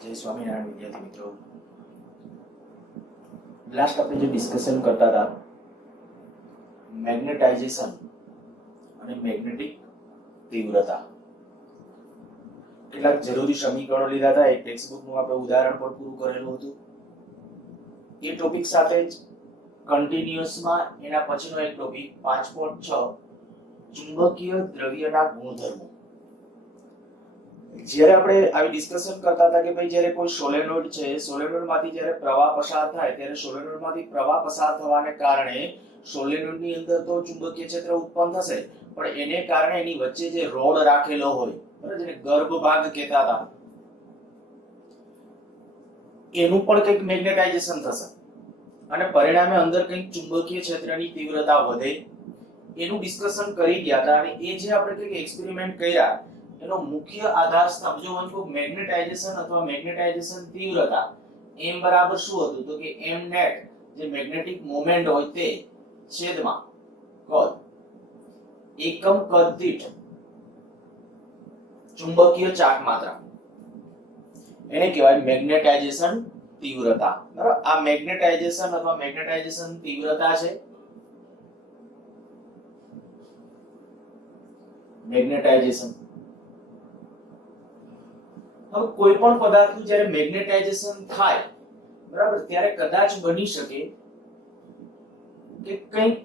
जय स्वामीनारायण विद्यार्थी मित्रों, लास्ट આપણે જે ડિસ્કશન કરતા હતા મેગ્નેટાઇઝેશન અને મેગ્નેટિક તીવ્રતા, કેટલાક જરૂરી સમીકરણો લીધા હતા. એક ટેક્સ્ટ બુકનું આપણે ઉદાહરણ પણ પૂરું કરેલું હતું. એ ટોપિક સાથે જ કન્ટિન્યુઅસમાં એના પછીનો એક ટોપિક 5.6 ચુંબકીય દ્રવ્યના ગુણધર્મો. જ્યારે આપણે આવી ડિસ્કશન કરતા હતા કે ભાઈ જ્યારે કોઈ સોલેનોઇડ છે, સોલેનોઇડમાંથી જ્યારે પ્રવાહ પસાર થાય ત્યારે સોલેનોઇડમાંથી પ્રવાહ પસાર થવાને કારણે સોલેનોઇડની અંદર તો ચુંબકીય ક્ષેત્ર ઉત્પન્ન થશે, પણ એને કારણે એની વચ્ચે જે રોડ રાખેલો હોય, બરાબર, જેને ગર્ભ ભાગ કહેતા હતા, એનું પણ કંઈક મેગ્નેટાઇઝેશન થશે અને પરિણામે અંદર કંઈક ચુંબકીય ક્ષેત્રની તીવ્રતા વધે. એનું ડિસ્કશન કરી ગયા હતા. અને એ જે આપણે કંઈક એક્સપેરિમેન્ટ કર્યા એનો મુખ્ય આધાર સ્તંભ જો વનકો મેગ્નેટાઇઝેશન અથવા મેગ્નેટાઇઝેશન તીવ્રતા m બરાબર શું હતું, તો કે m નેટ જે મેગ્નેટિક મોમેન્ટ હોય તે છેદમાં કદ એકમ કદ દીઠ ચુંબકીય ચાક માત્રા, એને કહેવાય મેગ્નેટાઇઝેશન તીવ્રતા. બરાબર, આ મેગ્નેટાઇઝેશન અથવા મેગ્નેટાઇઝેશન તીવ્રતા છે. મેગ્નેટાઇઝેશન હવે કોઈ પણ પદાર્થનું જ્યારે મેગ્નેટાઇઝેશન થાય, બરાબર, ત્યારે કદાચ બની શકે કે કંઈક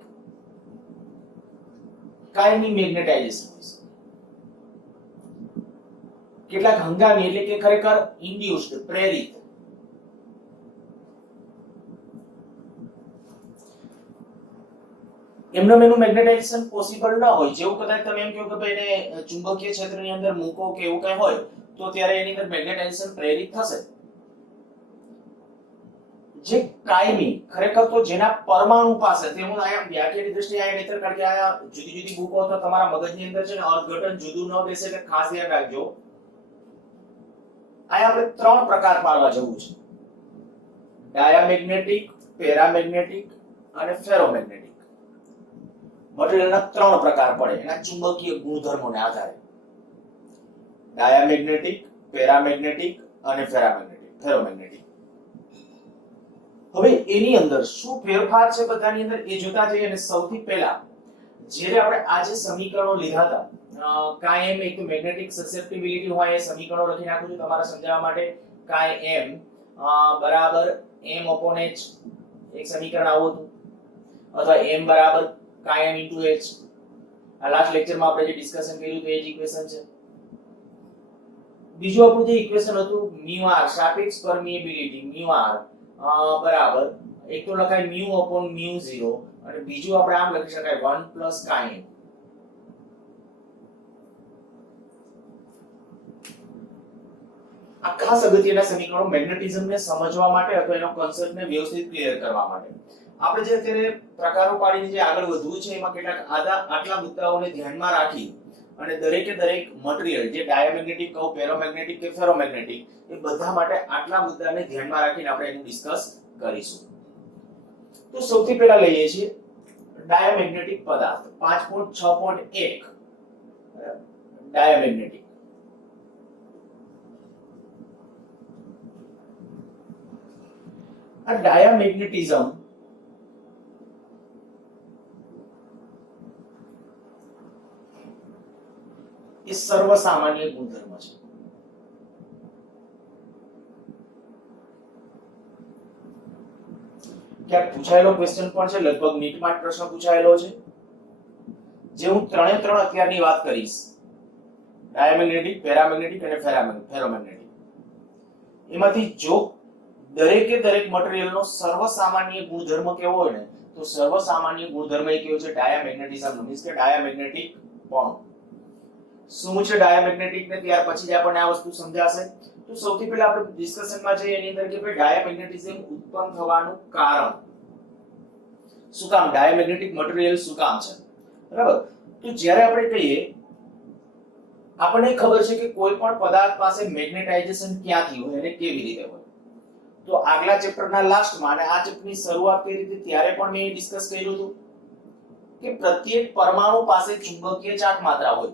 કાયમી મેગ્નેટાઇઝેશન હોય છે, કેટલાક હંગામી એટલે કે ખરેખર ઇન્ડ્યુસ્ડ પ્રેરિત. એમનું મેગ્નેટાઇઝેશન પોસિબલ ન હોય. જેવું કદાચ તમે એમ કહો કે ભાઈ એને ચુંબકીય ક્ષેત્રની અંદર મૂકો કે એવું કંઈ હોય તો ત્યારે એની અંદર મેગ્નેટાઇઝેશન પ્રેરિત થશે. જે કાયમી ખરેખર તો જેના પરમાણુ પાસે, તે હું આયા વ્યાખ્યાની દ્રષ્ટિએ આયા નહીતર કારણ કે આયા જુદી જુદી બુકો તો તમારા મગજની અંદર છે ને અર્થઘટન જુદું ન બેસે એટલે ખાસ ધ્યાન રાખજો. આયા આપણે ત્રણ પ્રકાર પાડવા જવું છે: ડાયામેગ્નેટિક, પેરામેગ્નેટિક અને ફેરોમેગ્નેટિક. મટીરીયલના ત્રણ પ્રકાર પડે એના ચુંબકીય ગુણધર્મોને આધારે: ડાયામેગ્નેટિક, પેરામેગ્નેટિક અને ફેરોમેગ્નેટિક. હવે એની અંદર શું ફેરફાર છે બધાની અંદર એ જોતા જઈએ. અને સૌથી પહેલા જ્યારે આપણે આ જે સમીકરણો લીધા હતા, કાયમ એક મેગ્નેટિક સસેપ્ટિબિલિટી હોય એ સમીકરણો લખી નાખું છું તમારા સમજાવવા માટે. કાયમ બરાબર m/h, એક સમીકરણ આવું હતું, અથવા m બરાબર કાયમ * h. આ લાસ્ટ લેક્ચરમાં આપણે જે ડિસ્કશન કર્યું હતું એ જ ઇક્વેશન છે. બીજું આપણું જે ઇક્વેશન હતું μr, સાપેક્ષ પરમિએબિલિટી μr બરાબર એક તો લખાય μ/μ0 અને બીજું આપણે આમ લખી શકાય 1 + કાયમ. આ ખાસ અગત્યના સમીકરણો મેગ્નેટિઝમને સમજવા માટે અથવા એનો કોન્સેપ્ટને વ્યવસ્થિત ક્લિયર કરવા માટે. આપણે જે અત્યારે પ્રકારો પાડીને જે આગળ વધવું છે એમાં કેટલાક આટલા મુદ્દાઓને ધ્યાનમાં રાખી અને દરેકે દરેક મટીરીયલ જે ડાયામેગ્નેટિક કહો, પેરામેગ્નેટિક કે ફેરોમેગ્નેટિક, એ બધા માટે આટલા મુદ્દાને ધ્યાનમાં રાખીને આપણે એનું ડિસ્કસ કરીશું. તો સૌથી પહેલા લઈએ છીએ ડાયામેગ્નેટિક પદાર્થ 5.6.1 ડાયામેગ્નેટિક. આ ડાયામેગ્નેટિઝમ એ સર્વસામાન્ય ગુણધર્મ છે. ક્યાંક પૂછાયેલો ક્વેશ્ચન પણ છે, લગભગ નીટમાં જ પ્રશ્ન પૂછાયેલો છે. જે હું ત્રણે ત્રણ અત્યારની વાત કરીશ: ડાયામેગ્નેટિક, પેરામેગ્નેટિક અને ફેરોમેગ્નેટિક. એમાંથી જો દરેકે દરેક મટીરીયલનો સર્વસામાન્ય ગુણધર્મ કેવો હોય ને, તો સર્વસામાન્ય ગુણધર્મ એ કેવો છે ડાયામેગ્નેટિઝમનો, મીન્સ કે ડાયામેગ્નેટિક પણ. શું છે ડાયામેગ્નેટિક ને ત્યાર પછી જ આપણને આ વસ્તુ સમજાશે. તો સૌથી પહેલા આપણે ડિસ્કશનમાં જઈએ એની અંદર કે ભાઈ ડાયામેગ્નેટિઝમ ઉત્પન્ન થવાનું કારણ શું કામ, ડાયામેગ્નેટિક મટીરીયલ શું કામ છે, બરાબર. તો જ્યારે આપણે કહીએ, આપણને ખબર છે કે કોઈ પણ પદાર્થ પાસે મેગ્નેટાઇઝેશન ક્યાંથી હોય અને કેવી રીતે હોય. તો આગલા ચેપ્ટરના લાસ્ટમાં અને આ ચેપ્ટરની શરૂઆત કરી હતી ત્યારે પણ મેં ડિસ્કસ કર્યું હતું કે પ્રત્યેક પરમાણુ પાસે ચુંબકીય ચાક માત્રા હોય.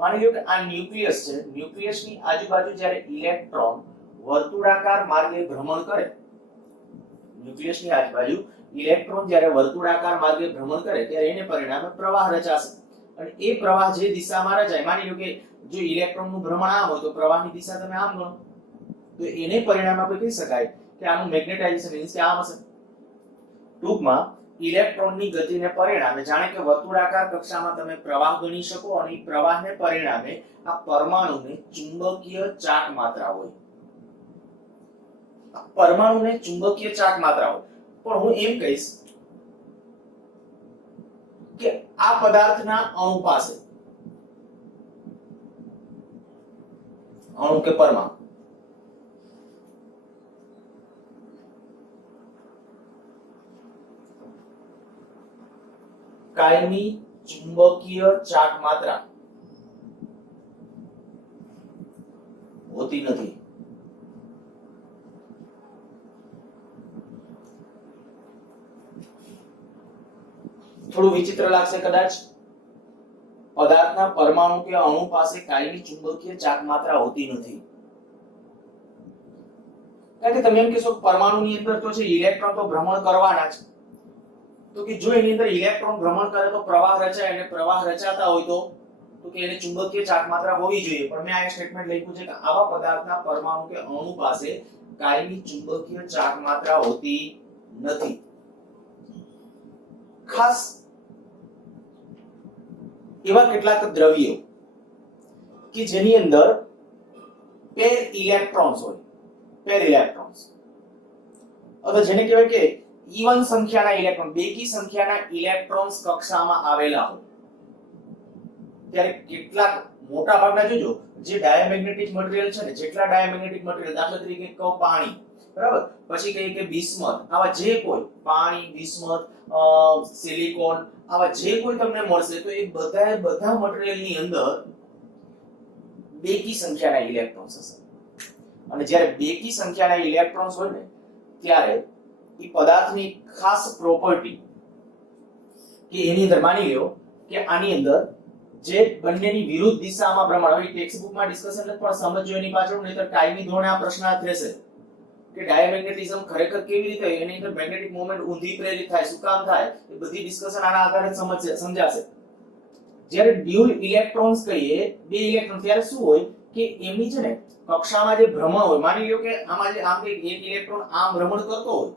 માની લો કે આ ન્યુક્લિયસ છે, ન્યુક્લિયસની આજુબાજુ જ્યારે ઇલેક્ટ્રોન વર્તુળાકાર માર્ગે ભ્રમણ કરે, ન્યુક્લિયસની આજુબાજુ ઇલેક્ટ્રોન જ્યારે વર્તુળાકાર માર્ગે ભ્રમણ કરે ત્યારે એને પરિણામે પ્રવાહ રચાશે અને એ પ્રવાહ જે દિશામાં રચાય, માની લો કે જો ઇલેક્ટ્રોનનું ભ્રમણ આમ હોય તો પ્રવાહની દિશા તમે આમ ગણો, તો એને પરિણામે આપણે કહી શકાય કે આનું મેગ્નેટાઇઝેશન મીન્સ કે આમ હશે. ટૂંકમાં ઇલેક્ટ્રોનની ગતિને પરિણામે જાણે કે વર્તુળાકાર કક્ષામાં તમે પ્રવાહ ગણી શકો અને પ્રવાહને પરિણામે આ પરમાણુને ચુંબકીય ચાક માત્રા હોય. પરમાણુને ચુંબકીય ચાક માત્રા હોય. પણ હું એમ કહીશ કે આ પદાર્થના અણુ પાસે, અણુ કે પરમાણુ, કાયમી ચુંબકીય ચાક માત્રા હોતી નથી. થોડું વિચિત્ર લાગશે કદાચ, પદાર્થના પરમાણુ કે અણુ પાસે કાયમી ચુંબકીય ચાક માત્રા હોતી નથી. કારણ કે તમે એમ કહેશો કે પરમાણુની અંદર તો છે ઇલેક્ટ્રોન તો ભ્રમણ કરવાના જ, તો કે જો એની અંદર ઇલેક્ટ્રોન ભ્રમણ કરે તો પ્રવાહ રચાય અને પ્રવાહ રચાતા હોય તો કે એને ચુંબકીય ચાક માત્રા હોવી જોઈએ. પણ મેં આ સ્ટેટમેન્ટ લખ્યું છે કે આવા પદાર્થના પરમાણુ કે અણુ પાસે કાયમી ચુંબકીય ચાક માત્રા હોતી નથી. ખાસ એવા કેટલાક દ્રવ્યો કે જેની અંદર પેર ઇલેક્ટ્રોન્સ હોય, પેર ઇલેક્ટ્રોન્સ, અથવા જેને કહેવાય કે ઇવન સંખ્યાના ઇલેક્ટ્રોન, બેકી સંખ્યાના ઇલેક્ટ્રોન્સ કક્ષામાં આવેલા હોય, ત્યારે કેટલાક મોટા ભાગના જોજો જે ડાયામેગ્નેટિક મટીરીયલ છે ને, જેટલા ડાયામેગ્નેટિક મટીરીયલ, દાખલા તરીકે કહો પાણી, બરાબર, પછી કહીએ કે બિસ્મથ, આવા જે કોઈ પાણી, બિસ્મથ, સિલિકોન, આવા જે કોઈ તમને મળશે તો એ બધા મટીરીયલની અંદર બેકી સંખ્યાના ઇલેક્ટ્રોન્સ હશે. અને જ્યારે બેકી સંખ્યાના ઇલેક્ટ્રોન્સ હોય ને ત્યારે એ પદાર્થની ખાસ પ્રોપર્ટી કે એની અંદર માની લો કે આની અંદર જે બંનેની વિરુદ્ધ દિશામાં ભ્રમણ, હવે ટેક્સ્ટ બુકમાં ડિસ્કશન નથી પણ સમજો એની પાછળ, નહીતર કાયમી ધોરણે આ પ્રશ્નાર્થ રહેશે કે ડાયામેગ્નેટિઝમ ખરેખર કેવી રીતે એની અંદર મેગ્નેટિક મોમેન્ટ ઊંધી પ્રેરિત થાય, શું કામ થાય, એ બધી ડિસ્કશન આના આધારે સમજાશે. જ્યારે ડ્યુઅલ ઇલેક્ટ્રોન્સ કહીએ, બે ઇલેક્ટ્રોન, ત્યારે શું હોય કે એમની છે ને કક્ષામાં જે ભ્રમણ હોય, માની લો કે આમાં જે આમ એક ઇલેક્ટ્રોન આમ ભ્રમણ કરતો હોય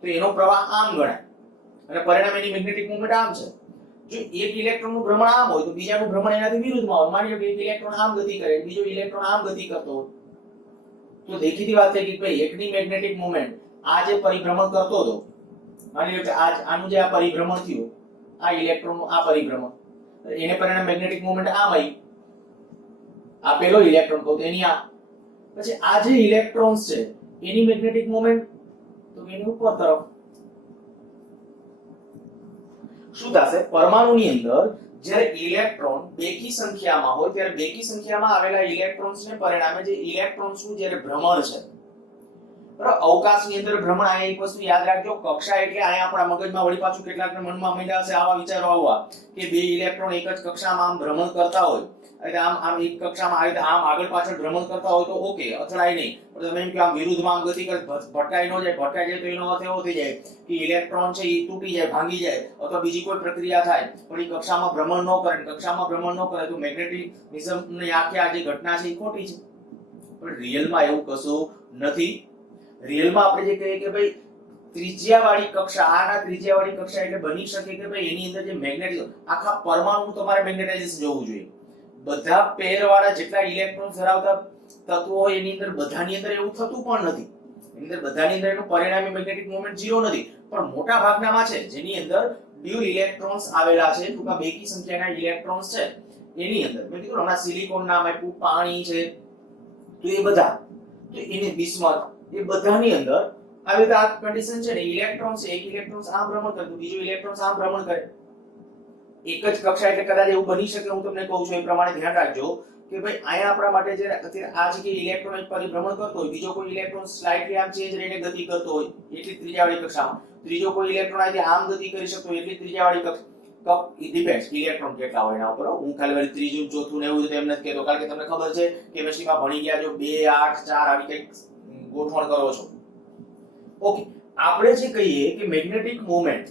તો એનો પ્રવાહ આમ ગણાય અને પરિણામે એની મેગ્નેટિક મોમેન્ટ આમ છે. જો એક ઇલેક્ટ્રોનનું ભ્રમણ આમ હોય તો બીજાનું ભ્રમણ એનાથી વિરુદ્ધમાં હોય. માની લો કે એક ઇલેક્ટ્રોન આમ ગતિ કરે, બીજો ઇલેક્ટ્રોન આમ ગતિ કરતો હોય, તો દેખીતી વાત થઈ કે ભાઈ એકની મેગ્નેટિક મોમેન્ટ આ જે પરિભ્રમણ કરતો હતો, માની લો કે આનું જે આ પરિભ્રમણ થયું, આ ઇલેક્ટ્રોનનું આ પરિભ્રમણ, એને પરિણામે મેગ્નેટિક મોમેન્ટ આમ આવી, આ પેલો ઇલેક્ટ્રોન કહો તો એની આ, પછી આ જે ઇલેક્ટ્રોન્સ છે એની મેગ્નેટિક મોમેન્ટ તો એની ઉપર તરફ. શું થશે? પરમાણુની અંદર જ્યારે ઇલેક્ટ્રોન બેકી સંખ્યામાં હોય ત્યારે બેકી સંખ્યામાં આવેલા ઇલેક્ટ્રોન્સને પરિણામે જે ઇલેક્ટ્રોન્સનું જ્યારે ભ્રમણ છે, બરાબર, અવકાશની અંદર ભ્રમણ, આ એક વસ્તુ યાદ રાખજો, કક્ષા એટલે અહીંયા આપણા મગજમાં વળી પાછું કેટલાકના મનમાં માંડ્યા હશે આવા વિચારો આવવા કે બે ઇલેક્ટ્રોન એક જ કક્ષામાં આમ ભ્રમણ કરતા હોય, એટલે આમ એક કક્ષામાં આવી રીતે આમ આગળ પાછળ ભ્રમણ કરતા હોય તો ઓકે, અથડાય નહીં. પણ તમે એમ કે આમ વિરુદ્ધમાં આમ ગતિ કરે, ભટકાઈ ન જાય, ભટકાઈ જાય તો એનો અર્થ એવો થઈ જાય કે ઇલેક્ટ્રોન છે એ તૂટી જાય, ભાંગી જાય, અથવા બીજી કોઈ પ્રક્રિયા થાય પણ એ કક્ષામાં ભ્રમણ ન કરે, કક્ષામાં ભ્રમણ ન કરે તો મેગ્નેટિઝમની આખી આ જે ઘટના છે એ ખોટી છે. પણ રિયલમાં એવું કશું નથી. રિયલમાં આપણે જે કહીએ કે ભાઈ ત્રિજ્યાવાળી કક્ષા, આના ત્રિજ્યાવાળી કક્ષા એટલે બની શકે કે ભાઈ એની અંદર જે મેગ્નેટિઝમ, આખા પરમાણુનું તમારે મેગ્નેટાઇઝેશન જોવું જોઈએ. બધા પેરવાળા જેટલા ઇલેક્ટ્રોન ધરાવતા તત્વો હોય એની અંદર બધાની અંદર એવું થતું પણ નથી. એની અંદર બધાની અંદર એનું પરિણામી મેગ્નેટિક મોમેન્ટ 0 નથી, પણ મોટા ભાગનામાં છે જેની અંદર ડ્યુઅલ ઇલેક્ટ્રોન્સ આવેલા છે, ટૂંકા બેકી સંખ્યાના ઇલેક્ટ્રોન્સ છે એની અંદર. મેં કીધું હમણાં સિલિકોન નામ આપ્યું, પાણી છે, તો એ બધા, તો એને બિસ્મથ, એ બધાની અંદર આવી રીતે આ કન્ડિશન છે ને, ઇલેક્ટ્રોન છે, એક ઇલેક્ટ્રોન આમ ભ્રમણ કરે તો બીજો ઇલેક્ટ્રોન આમ ભ્રમણ કરે, એક જ કક્ષા, એટલે કદાચ એવું બની શકે, હું તમને કહું છું એ પ્રમાણે ધ્યાન રાખજો કે ભાઈ અહીંયા આપણા માટે જે અત્યારે આ જગ્યાએ ઇલેક્ટ્રોન એક પરિભ્રમણ કરતો હોય, બીજો કોઈ ઇલેક્ટ્રોન સ્લાઇટલી આમ ચેન્જ રહીને ગતિ કરતો હોય એટલી ત્રિજ્યાવાળી કક્ષામાં, ત્રીજો કોઈ ઇલેક્ટ્રોન આથી આમ ગતિ કરી શકતો હોય એટલી ત્રિજ્યાવાળી કક્ષા, કપ ઇટ ડિપેન્ડ્સ ઇલેક્ટ્રોન કેટલા હોય એના ઉપર. હું ખાલી વળી ત્રીજું ચોથું ને એવું એમ નથી કહેતો, કારણ કે તમને ખબર છે કેમિસ્ટ્રીમાં ભણી ગયા જો 2 8 4 આવી કંઈક ગોઠવણ કરો છો. ઓકે, આપણે જે કહીએ કે મેગ્નેટિક મોમેન્ટ,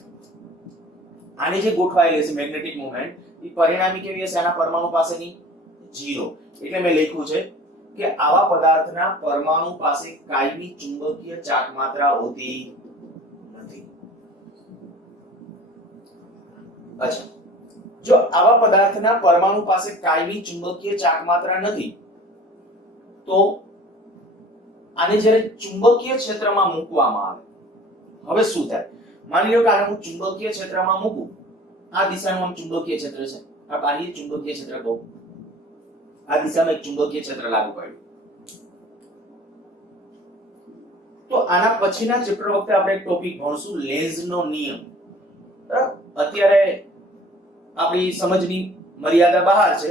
આની જે ગોઠવાયેલી છે મેગ્નેટિક મોમેન્ટ, એ પરિણામી કેવી હશે? આના પરમાણુ પાસેની 0. એટલે મેં લખ્યું છે કે આવા પદાર્થના પરમાણુ પાસે કાયમી ચુંબકીય ચાક માત્રા હોતી નથી. અચ્છા, જો આવા પદાર્થના પરમાણુ પાસે કાયમી ચુંબકીય ચાક માત્રા નથી તો આને જ્યારે ચુંબકીય ક્ષેત્રમાં મૂકવામાં આવે, હવે શું થાય? માની લો કે આને હું ચુંબકીય ક્ષેત્રમાં મૂકું, આ દિશાનું આમ ચુંબકીય ક્ષેત્ર છે, આ બાહ્ય ચુંબકીય ક્ષેત્ર કહું, આ દિશામાં એક ચુંબકીય ક્ષેત્ર લાગુ પડ્યું. તો આના પછીના ચેપ્ટર વખતે આપણે એક ટોપિક ભણશું, લેન્ઝનો નિયમ. અત્યારે આપણી સમજની મર્યાદા બહાર છે,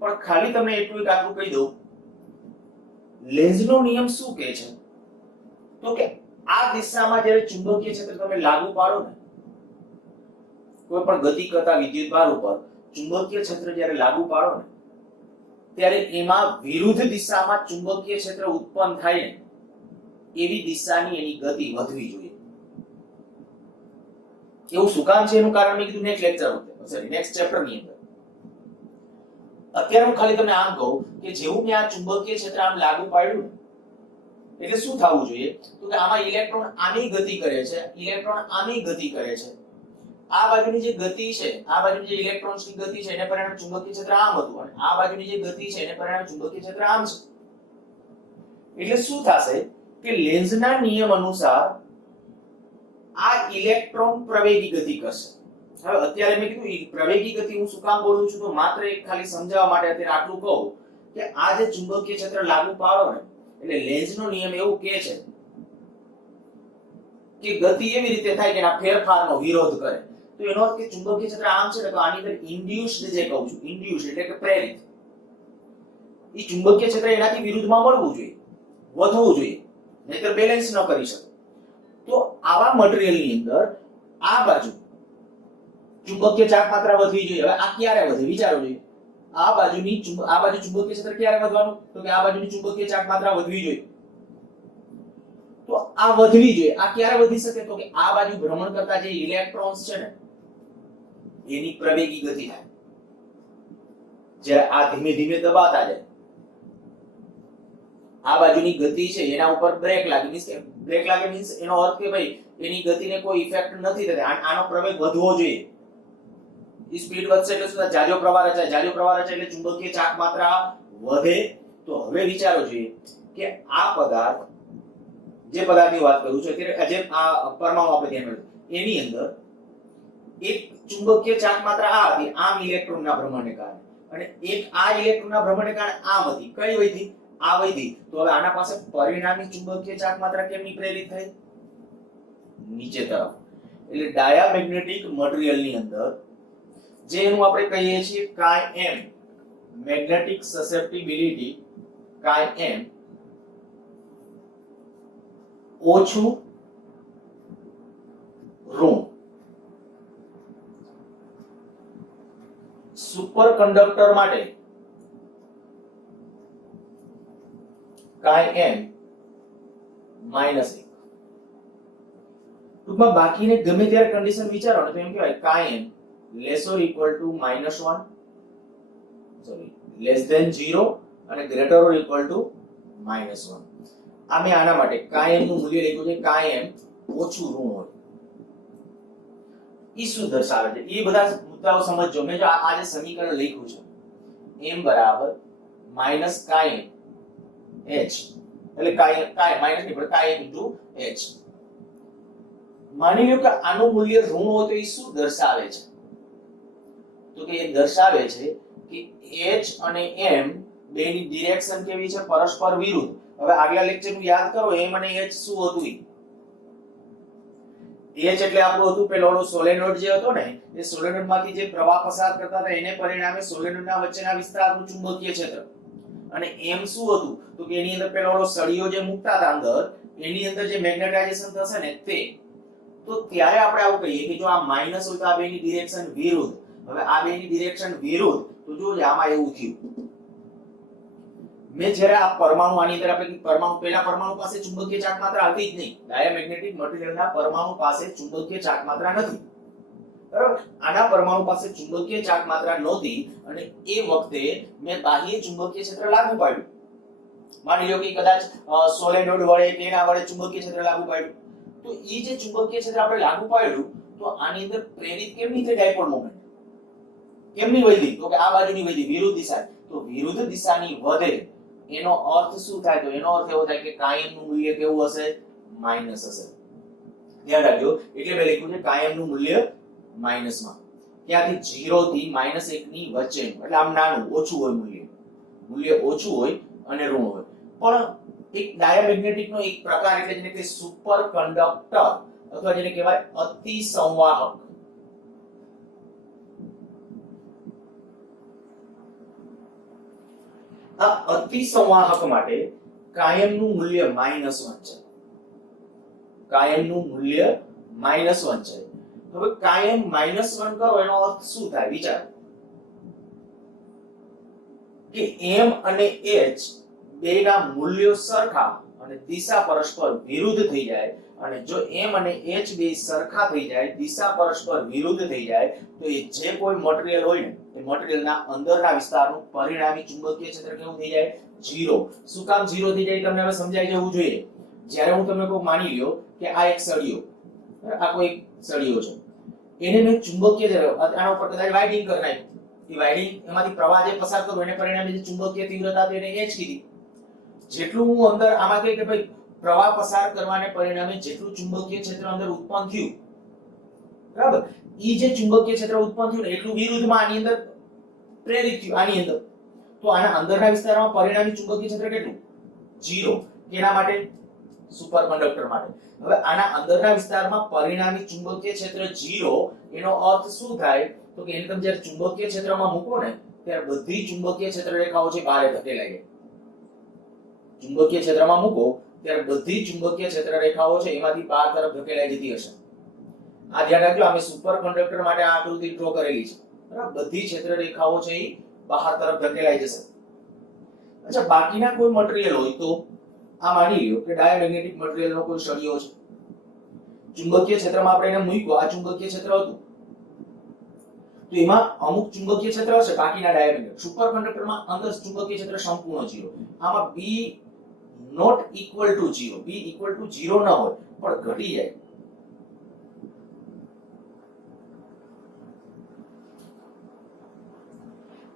પણ ખાલી તમને એટલું એક આટલું કહી દઉં. લેન્ઝનો નિયમ શું કહે છે? તો કે આ દિશામાં જ્યારે ચુંબકીય ક્ષેત્ર તમે લાગુ પાડો ને, કોઈ પણ ગતિ કરતા વિદ્યુત ભાર ઉપર ચુંબકીય ક્ષેત્ર જ્યારે લાગુ પાડો ને, ત્યારે એમાં વિરુદ્ધ દિશામાં ચુંબકીય ક્ષેત્ર ઉત્પન્ન થાય ને એવી દિશાની એની ગતિ વધવી જોઈએ. એવું શું કામ છે? એનું કારણ મેં કીધું નેક્સ્ટ લેક્ચર વખતે, સોરી નેક્સ્ટ ચેપ્ટર ની અંદર. અત્યારે હું ખાલી તમને આમ કહું કે જેવું મેં આ ચુંબકીય ક્ષેત્ર આમ લાગુ પાડ્યું ને એટલે શું થવું જોઈએ? તો કે આમાં ઇલેક્ટ્રોન આની ગતિ કરે છે, ઇલેક્ટ્રોન આની ગતિ કરે છે. આ બાજુની જે ગતિ છે, આ બાજુની જે ઇલેક્ટ્રોન્સની ગતિ છે એને પરિણામે ચુંબકીય ક્ષેત્ર આમ હતું, અને આ બાજુની જે ગતિ છે એને પરિણામે ચુંબકીય ક્ષેત્ર આમ છે. એટલે શું થશે કે લેન્ઝના નિયમ અનુસાર આ ઇલેક્ટ્રોન પ્રવેગી ગતિ કરશે. હવે અત્યારે મેં કીધું પ્રવેગી ગતિ હું શું કામ બોલું છું? તો માત્ર એક ખાલી સમજાવવા માટે અત્યારે આટલું કહું કે આ જે ચુંબકીય ક્ષેત્ર લાગુ પાડો ને એટલે લેન્ઝનો નિયમ એવું કહે છે કે ગતિ એવી રીતે થાય કે એના ફેરફારનો વિરોધ કરે. તો એનો અર્થ કે ચુંબકીય ક્ષેત્ર આમ છે ને, તો આની અંદર ઇન્ડ્યુસ્ડ જે કહું છું, ઇન્ડ્યુસ્ડ એટલે કે પ્રેરિત, એ ચુંબકીય ક્ષેત્ર એનાથી વિરુદ્ધમાં મળવું જોઈએ, વધવું જોઈએ, નહીતર બેલેન્સ ન કરી શકે. તો આવા મટીરીયલની અંદર આ બાજુ ચુંબકીય ચાક માત્રા વધવી જોઈએ. હવે આ ક્યારે વધે વિચારો જોઈએ. આ બાજુ ચુંબકીય ક્ષેત્ર ક્યારે વધવાનું? તો કે આ બાજુની ચુંબકીય ચાક માત્રા વધવી જોઈએ. તો આ વધવી જોઈએ. આ ક્યારે વધી શકે? તો કે આ બાજુ ભ્રમણ કરતા જે ઇલેક્ટ્રોન્સ છે ને એની પ્રવેગી ગતિ થાય. જ્યારે આ ધીમે ધીમે દબાતા જાય, આ બાજુની ગતિ છે એના ઉપર બ્રેક લાગે, મીન્સ કે બ્રેક લાગે મીન્સ એનો અર્થ કે ભાઈ એની ગતિને કોઈ ઇફેક્ટ નથી થતી, આનો પ્રવેગ વધવો જોઈએ. ઈ સ્પીડ વધશે એટલે શું? જાજો પ્રવાહ રચાય, જાજો પ્રવાહ રચાય એટલે ચુંબકીય ચાક માત્રા વધે. તો હવે વિચારો જોઈએ કે આ પદાર્થ, જે પદાર્થની વાત કરું છું અત્યારે, જે આ પરમાણુ આપણે ધ્યાનમાં એની અંદર એક ચુંબકીય ચાક માત્રા આ હતી, આમ ઇલેક્ટ્રોનના ભ્રમણને કારણે, અને એક આ ઇલેક્ટ્રોનના ભ્રમણને કારણે આમ હતી. કઈ વધી? આ વધી. તો હવે આના પાસે પરિણામી ચુંબકીય ચાક માત્રા કેમની પ્રેરિત થઈ? નીચે તરફ. એટલે ડાયામેગ્નેટિક મટીરીયલની અંદર જેનું આપણે કહીએ છીએ કાઈ એમ, મેગ્નેટિક સસેપ્ટિબિલિટી કાઈ એમ ઓછું ઋણ. સુપર કંડક્ટર માટે કાઈ એમ -1. ટૂંકમાં બાકીને ગમે ત્યારે કન્ડિશન વિચારો ને તો એમ કહેવાય કાઈ એમ less or equal to -1, sorry less than 0 અને greater or equal to -1. આ મેં આના માટે કાઈ એમ નું મૂલ્ય લખ્યું છે કાઈ એમ ઓછું ઋણ હોય. ઈ શું દર્શાવે છે? એ બધા મુદ્દાઓ સમજજો. મેં જો આ જે સમીકરણ લખ્યું છે m બરાબર માઈનસ કાઈ એમ h, એટલે કાઈ માઈનસ નહીં પણ કાઈ એમ ઇન્ટુ h. માની લો કે આનું મૂલ્ય ઋણ હોય તો એ શું દર્શાવે છે? તો કે એ દર્શાવે છે કે h અને m બેની ડિરેક્શન કેવી છે? પરસ્પર વિરુદ્ધ. હવે આગલા લેક્ચર નું યાદ કરો, m અને h શું હતું? h એટલે આપણું હતું પેલો સોલેનોઇડ જે હતો ને, એ સોલેનોઇડ માંથી જે પ્રવાહ પસાર કરતા હતા એને પરિણામે સોલેનોઇડના વચ્ચેના વિસ્તારનું ચુંબકીય ક્ષેત્ર. અને m શું હતું? તો કે એની અંદર પેલો સળિયો જે મૂકતા હતા અંદર, એની અંદર જે મેગ્નેટાઇઝેશન થશે ને તે. તો ત્યારે આપણે આવું કહીએ કે જો આ માઈનસ હોય તો આ બેની ડિરેક્શન વિરુદ્ધ. હવે આ બેની ડિરેક્શન વિરુદ્ધ તો જોજો આમાં એવું થયું. મેં જ્યારે આ પરમાણુ આની અંદર આપણે પરમાણુ પહેલા પરમાણુ પાસે ચુંબકીય ચાર્જ માત્રા હતી જ નહીં. ડાયામેગ્નેટિક મટીરીયલના પરમાણુ પાસે ચુંબકીય ચાર્જ માત્રા નથી. બરાબર? આના પરમાણુ પાસે ચુંબકીય ચાર્જ માત્રા નહોતી અને એ વખતે મેં બાહ્ય ચુંબકીય ક્ષેત્ર લાગુ પાડ્યું. માની લો કે કદાચ સોલેનોઇડ વડે કે એના વડે ચુંબકીય ક્ષેત્ર લાગુ પાડ્યું. તો એ જે ચુંબકીય ક્ષેત્ર આપણે લાગુ પાડ્યું તો આની અંદર પ્રેરિત કેમની થઈ ડાયપોલ મોમેન્ટ? કેમની વધી? તો કે આ બાજુની વધી, વિરુદ્ધ દિશા. તો વિરુદ્ધ દિશાની વધે એનો અર્થ શું થાય? તો એનો અર્થ એવો થાય કે કાયમનું મૂલ્ય કેવું હશે? માઈનસ હશે. ધ્યાન રાખજો. એટલે મેં લખ્યું છે કાયમનું મૂલ્ય માઈનસમાં. ત્યાંથી 0 થી -1 ની વચ્ચે, એટલે આમ નાનું ઓછું હોય મૂલ્ય. મૂલ્ય ઓછું હોય અને ઋણ હોય. પણ એક ડાયામેગ્નેટિક નો એક પ્રકાર એટલે જેને કે સુપર કંડક્ટર અથવા જેને કહેવાય અતિસંવાહક. આ અતિસંવાહક માટે કાયમનું મૂલ્ય -1 છે. કાયમનું મૂલ્ય -1 છે. હવે કાયમ -1 કરો એનો અર્થ શું થાય? વિચારો કે m અને h બેના મૂલ્યો સરખા અને દિશા પરસ્પર વિરુદ્ધ થઈ જાય. અને જો m અને h બે સરખા થઈ જાય, દિશા પરસ્પર વિરુદ્ધ થઈ જાય, તો એ જે કોઈ મટીરીયલ હોય ને એ મટીરીયલના અંદરના વિસ્તારનું પરિણામી ચુંબકીય ક્ષેત્ર કેવું થઈ જાય? 0. શું કામ 0 થઈ જાય તમને હવે સમજાઈ જવું જોઈએ. જ્યારે હું તમને કહું, માની લ્યો કે આ એક સળિયો, આ કોઈ સળિયો છે, એને મેં ચુંબકીય આના ઉપર કદાચ વાઇન્ડિંગ કરી નાખ્યું. એ વાઇન્ડિંગ એમાંથી પ્રવાહ જે પસાર કર્યો એને પરિણામે જે ચુંબકીય તીવ્રતા હતી એને h કીધી. જેટલું હું અંદર આમાં કહી કે ભાઈ પ્રવાહ પસાર કરવાને પરિણામે જેટલું ચુંબકીય ક્ષેત્ર અંદર ઉત્પન્ન થયું, બરાબર, ઈ જે ચુંબકીય ક્ષેત્ર ઉત્પન્ન થયું ને એટલું વિરુદ્ધમાં આની અંદર પ્રેરિત થયું. આની અંદર તો આના અંદરના વિસ્તારમાં પરિણામી ચુંબકીય ક્ષેત્ર કેટલું? 0. કેના માટે? સુપર કંડક્ટર માટે. હવે આના અંદરના વિસ્તારમાં પરિણામી ચુંબકીય ક્ષેત્ર 0 એનો અર્થ શું થાય? તો કે એને તમે જ્યારે ચુંબકીય ક્ષેત્રમાં મૂકો ને ત્યારે બધી ચુંબકીય ક્ષેત્ર રેખાઓ છે બહાર ધકેલાઈ જાય. ચુંબકીય ક્ષેત્રમાં મૂકો ત્યારે બધી ચુંબકીય ક્ષેત્ર રેખાઓ છે એમાંથી બહાર તરફ ધકેલાઈ જતી હશે. આ ધ્યાન રાખજો. અમે સુપર કંડક્ટર માટે આ આકૃતિ ડ્રો કરેલી છે. બરાબર? બધી ક્ષેત્ર રેખાઓ છે એ બહાર તરફ ધકેલાઈ જશે. અચ્છા, બાકીના કોઈ મટીરીયલ હોય તો આ માની લ્યો કે ડાયામેગ્નેટિક મટીરીયલનો કોઈ સળિયો છે. ચુંબકીય ક્ષેત્રમાં આપણે એને મૂક્યો, આ ચુંબકીય ક્ષેત્ર હતું. તો એમાં અમુક ચુંબકીય ક્ષેત્ર હશે બાકીના ડાયામેગ્નેટ. સુપર કંડક્ટરમાં અંદર ચુંબકીય ક્ષેત્ર સંપૂર્ણ 0. આમાં B not equal to 0. B equal to 0 ન હોય પણ ઘટી જાય.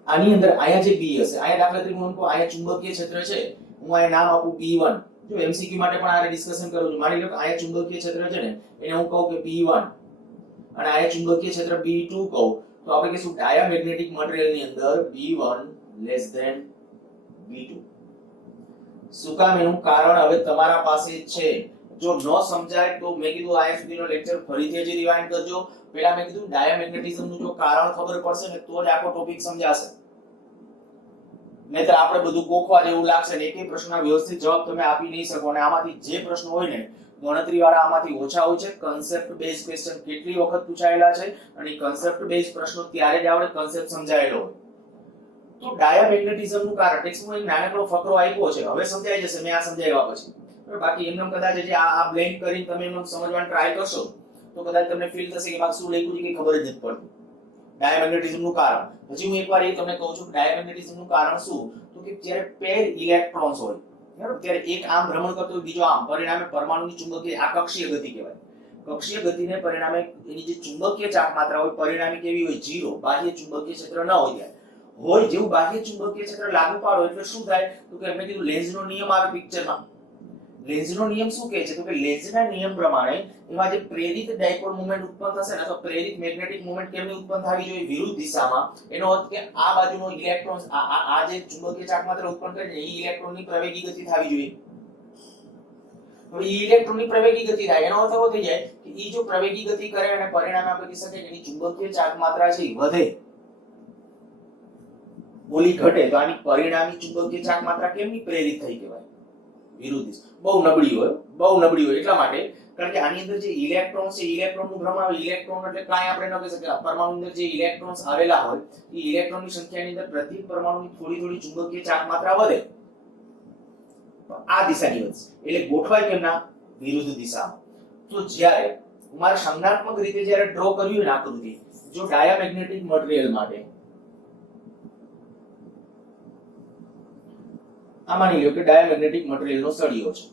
આની અંદર આયા જે B હશે, આયા દાખલા તરીકે હું કહું આયા ચુંબકીય ક્ષેત્ર છે, હું આયા નામ આપું P1. જો MCQ માટે પણ આ ડિસ્કશન કરું છું. માની લો કે આયા ચુંબકીય ક્ષેત્ર છે ને એને હું કહું કે P1 અને આયા ચુંબકીય ક્ષેત્ર P2 કહું તો આપણે કહીશું ડાયામેગ્નેટિક મટીરીયલની અંદર B1 લેસ ધેન B2. શું કામ? એનું કારણ હવે તમારા પાસે છે. જો ન સમજાય તો મેં કીધું આયા સુધીનો લેક્ચર ફરીથી જ રિવાઇન્ડ કરજો. પહેલા મેં કીધું ડાયામેગ્નેટિઝમનું જો કારણ ખબર પડશે ને તો જ આખો ટોપિક સમજાશે. નહીતર આપણે બધું ગોખવા જેવું લાગશે ને એકે પ્રશ્નના વ્યવસ્થિત જવાબ તમે આપી નહીં શકો. અને આમાંથી જે પ્રશ્ન હોય ને ગણતરી વાળા આમાંથી ઓછા હોય છે. કન્સેપ્ટ બેઝ ક્વેશ્ચન કેટલી વખત પૂછાયેલા છે અને કન્સેપ્ટ બેઝ પ્રશ્નો ત્યારે જ આવડે કન્સેપ્ટ સમજાયેલો હોય. તો ડાયામેગ્નેટિઝમનું કારણ ટેક્સ્ટમાં એક નાનકડો ફકરો આપ્યો છે. હવે સમજાઈ જશે મેં આ સમજાવ્યા પછી. બાકી એમને કદાચ જે આ બ્લેન્ક કરીને તમે એમને સમજવાનો ટ્રાય કરશો તો કદાચ તમને ફીલ થશે કે એમાં શું લખ્યું છે કે ખબર જ નથી પડતી. ડાયામેગ્નેટિઝમનું કારણ હજી હું એકવાર એ તમને કહું છું કે ડાયામેગ્નેટિઝમનું કારણ શું? તો કે જ્યારે પેર ઇલેક્ટ્રોન્સ હોય, બરાબર, ત્યારે એક આમ ભ્રમણ કરતો હોય બીજો આમ, પરિણામે પરમાણુની ચુંબકીય આ કક્ષીય ગતિ કહેવાય. કક્ષીય ગતિને પરિણામે એની જે ચુંબકીય ચાર્જ માત્રા હોય પરિણામી કેવી હોય? 0. બાહ્ય ચુંબકીય ક્ષેત્ર ન હોય ત્યારે હોય. જેવું બાહ્ય ચુંબકીય ક્ષેત્ર લાગુ પાડો એટલે શું થાય? તો કે મેં કીધું લેન્ઝનો નિયમ આવે પિક્ચરમાં. લેન્ઝનો નિયમ શું કહે છે? તો કે લેન્ઝના નિયમ પ્રમાણે એમાં જે પ્રેરિત ડાયપોલ મોમેન્ટ ઉત્પન્ન થશે ને તો પ્રેરિત મેગ્નેટિક મોમેન્ટ કેમની ઉત્પન્ન થવી જોઈએ? વિરુદ્ધ દિશામાં. એનો અર્થ કે આ બાજુનો ઇલેક્ટ્રોન આ જે ચુંબકીય ચાર્જ માત્ર ઉત્પન્ન કરે છે એ ઇલેક્ટ્રોનની પ્રવેગી ગતિ થવી જોઈએ. હવે ઇલેક્ટ્રોનની પ્રવેગી ગતિ થાય એનો અર્થ એવો થઈ જાય કે ઈ જો પ્રવેગી ગતિ કરે અને પરિણામે આપણે કહી શકીએ કે એની ચુંબકીય ચાર્જ માત્રા છે એ વધે, ઓલી ઘટે. તો આની પરિણામી ચુંબકીય ચાર્જ માત્રા કેમની પ્રેરિત થઈ કહેવાય? વિરુદ્ધ દિશા. બહુ નબળી હોય, બહુ નબળી હોય. એટલા માટે કારણ કે આની અંદર જે ઇલેક્ટ્રોન છે, ઇલેક્ટ્રોનનું ભ્રમણ આવે. ઇલેક્ટ્રોન એટલે કાંઈ આપણે ન કહી શકીએ. પરમાણુની અંદર જે ઇલેક્ટ્રોન્સ આવેલા હોય એ ઇલેક્ટ્રોનની સંખ્યાની અંદર પ્રતિ પરમાણુની થોડી થોડી ચુંબકીય ચાર્જ માત્રા વધે. આ દિશાની વધશે એટલે ગોઠવાય કેમના? વિરુદ્ધ દિશામાં. તો જ્યારે મારે સંજ્ઞાત્મક રીતે જ્યારે ડ્રો કર્યું હોય ને આકૃતિ, જો ડાયામેગ્નેટિક મટીરીયલ માટે આ માની લો કે ડાયામેગ્નેટિક મટીરીયલનો સળિયો છે,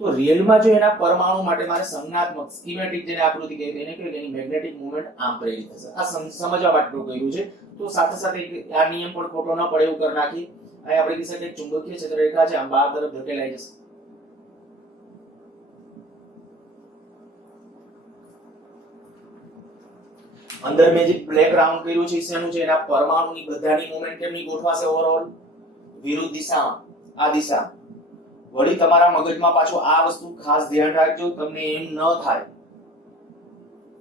તો રિયલમાં જો એના પરમાણુ માટે મારે સંજ્ઞાત્મક સ્કીમેટિક જેને આકૃતિ કહીએ તેને કહીએ એની મેગ્નેટિક મૂવમેન્ટ આમ પ્રેરિત થશે. આ સમજવા માટે ડ્રો કર્યું છે. તો સાથે સાથે આ નિયમ પણ ખોટો ન પડે એવું કરી નાખી. અહીં આપણે કહી શકીએ ચુંબકીય ક્ષેત્ર રેખા છે આમ બહાર તરફ ધકેલાઈ જશે. અંદર મેં જે બ્લેક રાઉન્ડ કર્યું છે શેનું છે? એના પરમાણુની બધાની મૂવમેન્ટ કેમની ગોઠવાશે? ઓવરઓલ વિરુદ્ધ દિશામાં, આ દિશા. વળી તમારા મગજમાં પાછો આ વસ્તુ ખાસ ધ્યાન રાખજો, તમને એમ ન થાય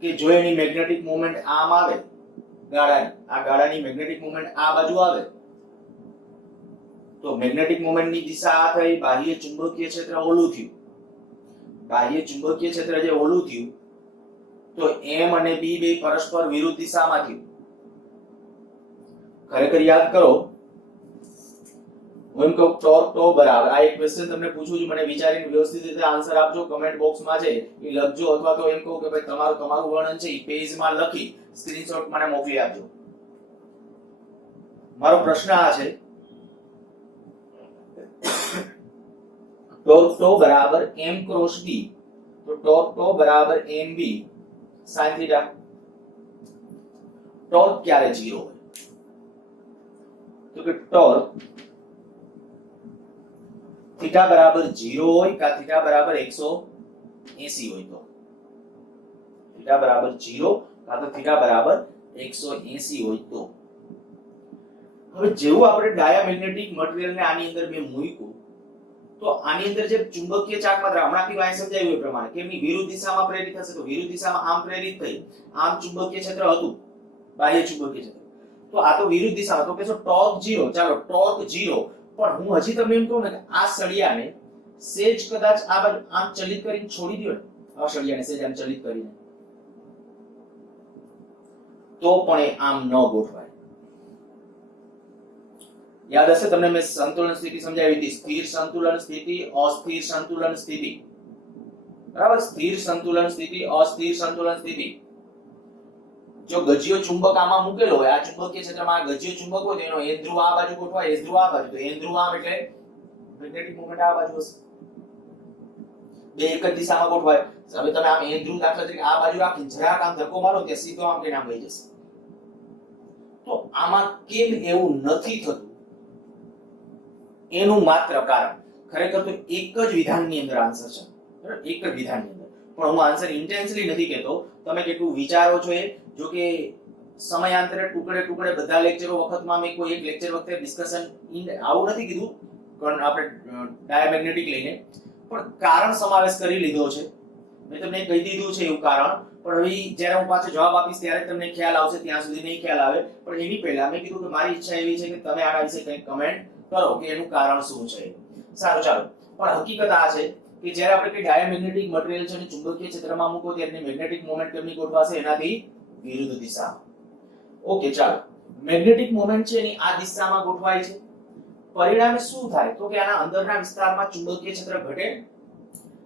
કે જો એની મેગ્નેટિક મૂવમેન્ટ આમ આવે, ગાડાની આ ગાડાની મેગ્નેટિક મૂવમેન્ટ આ બાજુ આવે તો મેગ્નેટિક મૂવમેન્ટની દિશા આ થઈ, બાહ્ય ચુંબકીય ક્ષેત્ર ઓલું થયું. બાહ્ય ચુંબકીય ક્ષેત્ર જે ઓલું થયું તો M અને B બે પરસ્પર વિરુદ્ધ દિશામાં થયું. ખરેખર યાદ કરો, હું એમ કહું ટોર્ક ટો બરાબર, આ એક ક્વેશ્ચન તમને પૂછું છું, મને વિચારીને વ્યવસ્થિત રીતે આન્સર આપજો, કમેન્ટ બોક્સમાં છે એ લખજો, અથવા તો એમ કહું કે ભાઈ તમારું વર્ણન છે એ પેજમાં લખી સ્ક્રીનશોટ મને મોકલી આપજો. મારો પ્રશ્ન આ છે, ટોર્ક ટો બરાબર M ક્રોસ B, તો ટોર્ક ટો બરાબર MB sin થીટા. ટોર્ક ક્યારે 0 હોય? તો કે ટોર્ક થીટા બરાબર 0 હોય કા થીટા બરાબર 180 હોય તો. થીટા બરાબર 0 કા તો થીટા બરાબર 180 હોય તો. હવે જેવું આપણે ડાયામેગ્નેટિક મટીરીયલ ને આની અંદર મેં મૂક્યું તો આની અંદર જે ચુંબકીય ચાર્જ માત્રા હમણાંથી વાય સમજાવ્યું એ પ્રમાણે કેમની વિરુદ્ધ દિશામાં પ્રેરિત થશે, તો વિરુદ્ધ દિશામાં આમ પ્રેરિત થઈ, આમ ચુંબકીય ક્ષેત્ર હતું, બાહ્ય ચુંબકીય ક્ષેત્ર, તો આ તો વિરુદ્ધ દિશામાં, તો કહેશો ટોર્ક 0. ચાલો ટોર્ક 0, પણ હું હજી તમને એમ કહું ને કે આ સળિયાને સેજ કદાચ આ બાજુ આમ ચલિત કરીને છોડી દો ને, આ સળિયાને સેજ આમ ચલિત કરીને, તો પણ એ આમ ન ગોઠવાય. યાદ હશે તમને મેં સંતુલન સ્થિતિ સમજાવી હતી, સ્થિર સંતુલન સ્થિતિ, અસ્થિર સંતુલન સ્થિતિ. બરાબર? સ્થિર સંતુલન સ્થિતિ, અસ્થિર સંતુલન સ્થિતિ. જો ગજિયો ચુંબક આમાં મૂકેલો હોય, આ ચુંબકીય ક્ષેત્રમાં ગજિયો ચુંબક હોય તો એનો એ ધ્રુવ આ બાજુ ગોઠવાય, એ ધ્રુવ આ બાજુ, તો એ ધ્રુવ આમ એટલે મેગ્નેટિક મોમેન્ટ આ બાજુ હશે. બે એક જ દિશામાં ગોઠવાય. હવે તમે આમ એ ધ્રુવ દાખલા તરીકે આ બાજુ રાખી જરાક આમ ધક્કો મારો ત્યાં સીધો આમ કે આમ વહી જશે. તો આમાં કેમ એવું નથી થતું એનું માત્ર કારણ ખરેખર તો એક જ વિધાનની અંદર આન્સર છે. બરાબર? એક જ વિધાનની અંદર. પણ હું આન્સર ઇન્ટેન્શનલી નથી કહેતો, તમે કેટલું વિચારો છો એ. જો કે સમયાંતરે ટુકડે ટુકડે બધા લેક્ચરો વખતમાં મેં કોઈ એક લેક્ચર વખતે ડિસ્કશન આવું નથી કીધું પણ આપણે ડાયામેગ્નેટિક લઈને, પણ કારણ સમાવેશ કરી લીધો છે. મેં તમને કહી દીધું છે એવું કારણ, પણ હવે જ્યારે હું પાછો જવાબ આપીશ ત્યારે તમને ખ્યાલ આવશે, ત્યાં સુધી નહીં ખ્યાલ આવે. પણ એની પહેલા મેં કીધું કે મારી ઈચ્છા એવી છે કે તમે આના વિશે કંઈક કમેન્ટ કરો કે એનું કારણ શું છે. સારું, ચાલો. પણ હકીકત આ છે કે જ્યારે આપણે કે ડાયામેગ્નેટિક મટીરીયલ છે અને ચુંબકીય ક્ષેત્રમાં મૂકો ત્યારે મેગ્નેટિક મોમેન્ટ કેમની ગોઠવાશે? એનાથી વિરુદ્ધ દિશામાં. ઓકે, ચાલો. મેગ્નેટિક મોમેન્ટ છે એની આ દિશામાં ગોઠવાય છે. પરિણામે શું થાય? તો કે આના અંદરના વિસ્તારમાં ચુંબકીય ક્ષેત્ર ઘટે.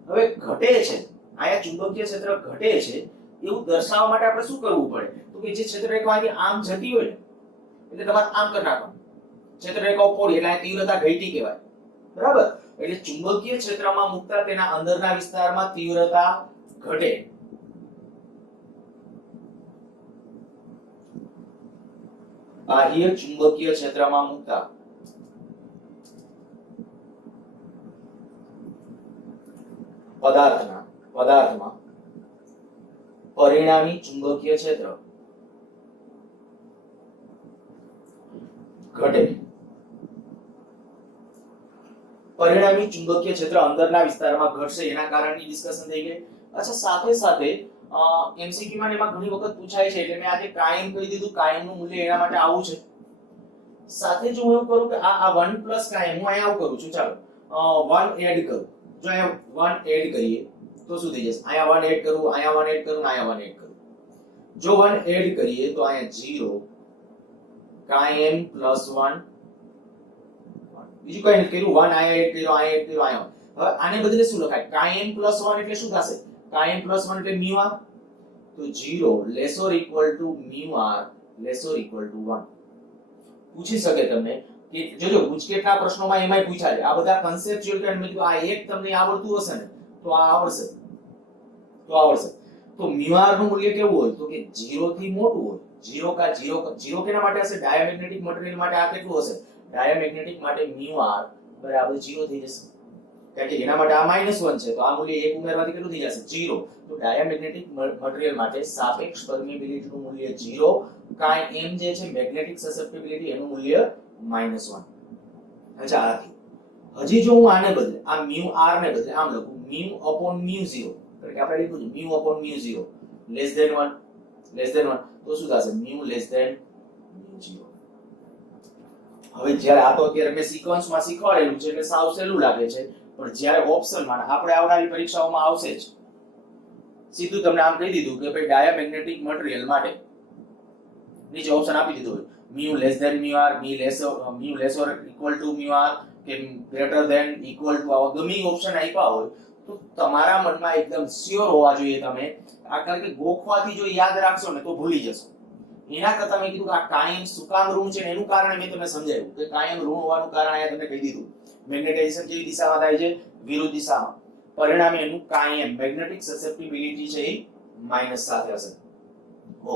હવે ઘટે છે, આયા ચુંબકીય ક્ષેત્ર ઘટે છે એવું દર્શાવવા માટે આપણે શું કરવું પડે? તો કે જે ક્ષેત્ર રેખામાંથી આમ જતી હોય ને એટલે તમારે આમ કરી નાખવાનું. ક્ષેત્ર રેખાઓ પોડી એટલે આ તીવ્રતા ઘટી કહેવાય. બરાબર? એટલે ચુંબકીય ક્ષેત્રમાં મુકતા તેના અંદરના વિસ્તારમાં તીવ્રતા ઘટે. બાહ્ય ચુંબકીય ક્ષેત્રમાં મુકતા પદાર્થમાં પરિણામી ચુંબકીય ક્ષેત્ર ઘટે. પરિણામી ચુંબકીય ક્ષેત્ર અંદરના વિસ્તારમાં ઘટશે એના કારણની ડિસ્કશન થઈ ગઈ. અચ્છા, સાથે સાથે એમસીક્યુ માં એમાં ઘણી વખત પૂછાય છે એટલે મેં આજે કાયમ કહી દીધું, કાયમનું મૂલ્ય એના માટે આવું છે. સાથે જો હું એવું કરું કે આ 1 પ્લસ કાયમ હું અહીંયા આવું કરું છું, ચાલો 1 એડ કરું. જો અહીંયા 1 એડ કરીએ તો શું થઈ જશે? અહીંયા 1 એડ કરું, અહીંયા 1 એડ કરું, અહીંયા 1 એડ કરું. જો 1 એડ કરીએ તો અહીંયા 0 કાયમ +1. બીજું કઈ નથી કર્યું. 1 અહીંયા એડ કર્યો, અહીંયા એડ કર્યો, અહીંયા. હવે આને બદલે શું લખાય? કાયમ +1 એટલે શું થશે? કાયમ +1 એટલે μr. તો 0 laser equal to μr laser equal to 1. પૂછી શકે તમને કે જોજો ગુજકેટના પ્રશ્નોમાં એમાંય પૂછાય આ બધા કન્સેપ્ચ્યુઅલ કે મેં કીધું આ એક તમને આવડતું હશે ને તો આ આવડશે. તો μr નું મૂલ્ય કેવું હોય? તો કે 0 થી મોટું હોય. 0 કા 0 કેના માટે હશે? ડાયામેગ્નેટિક મટીરીયલ માટે આ કેટલું હશે? ડાયામેગ્નેટિક માટે μr બરાબર 0 થઈ જશે. કારણ કે એના માટે આ -1 છે તો આ મૂલ્ય 1 ઉમેરવાથી કેટલું થઈ જશે? 0. તો ડાયામેગ્નેટિક મટીરીયલ માટે સાપેક્ષ પરમિએબિલિટી નું મૂલ્ય 0, કાઈ m જે છે મેગ્નેટિક સસેપ્ટિબિલિટી એનું મૂલ્ય -1. અચ્છા આથી હજી જો હું આને બદલે આ μr ને બદલે આમ લખું μ/μ0 એટલે આપણે લખ્યું છે μ/μ0 <1 તો શું થશે? μ<μ0. હવે જ્યારે આ તો અત્યારે મેં સિક્વન્સમાં શીખવાડેલું છે એટલે સાવ સહેલું લાગે છે પણ જ્યારે ઓપ્શનમાં આપણે આવનારી પરીક્ષાઓમાં આવશે જ સીધું તમને આમ કહી દીધું કે ભાઈ ડાયામેગ્નેટિક મટીરીયલ માટે નીચે ઓપ્શન આપી દીધું હોય μ mr, μ equal to μr કે greater than equal to આવા ગમે ઓપ્શન આપ્યા હોય તો તમારા મનમાં એકદમ શ્યોર હોવા જોઈએ તમે આ કારણ કે ગોખવાથી જો યાદ રાખશો ને તો ભૂલી જશો. એના કરતા મેં કીધું કે આ કાયમ શું કામ ઋણ છે એનું કારણ મેં તમને સમજાવ્યું કે કાયમ ઋણ હોવાનું કારણ અહીંયા તમને કહી દીધું. મેગ્નેટાઇઝેશન કેવી દિશામાં થાય છે? વિરુદ્ધ દિશામાં. પરિણામે એનું કાયમ મેગ્નેટિક સસેપ્ટિબિલિટી છે એ માઈનસ સાથે હશે.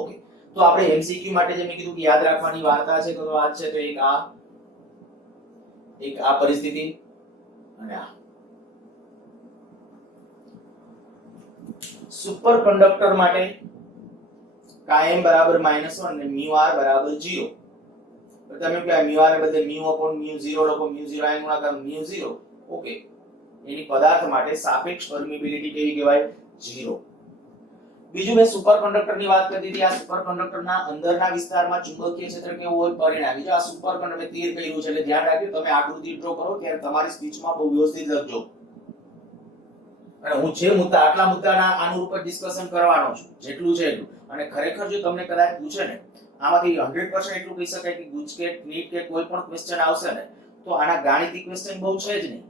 ઓકે તો આપણે એમસીક્યુ માટે જે મેં કીધું કે યાદ રાખવાની વાર્તા છે તો વાત છે તો એક આ પરિસ્થિતિ અને આ સુપર કંડક્ટર માટે કાયમ બરાબર -1 અને μr બરાબર 0. તો તમે કે μr ને બદલે μ/μ0 લખો μ0 આય ગુણાકાર μ0. ઓકે એની પદાર્થ માટે સાપેક્ષ પરમિએબિલિટી કેવી કહેવાય? 0. બીજું મેં સુપર કંડક્ટરની વાત કરી હતી. આ સુપર કંડક્ટરના અંદરના વિસ્તારમાં ચુંબકીય ક્ષેત્ર કેવું હોય? પરિણામી. જો આ સુપર કંડક્ટર મેં તીર કર્યું છે એટલે ધ્યાન રાખજો તમે આકૃતિ ડ્રો કરો ત્યારે તમારી સ્પીચમાં બહુ વ્યવસ્થિત લખજો. અને હું જે મુદ્દા આટલા મુદ્દાના અનુરૂપ જ ડિસ્કશન કરવાનો છું જેટલું છે એટલું. અને ખરેખર જો તમને કદાચ પૂછે ને આમાંથી 100% એટલું કહી શકાય કે ગુજકેટ નીટ કે કોઈ પણ ક્વેશ્ચન આવશે ને તો આના ગાણિતિક ક્વેશ્ચન બહુ છે જ નહીં.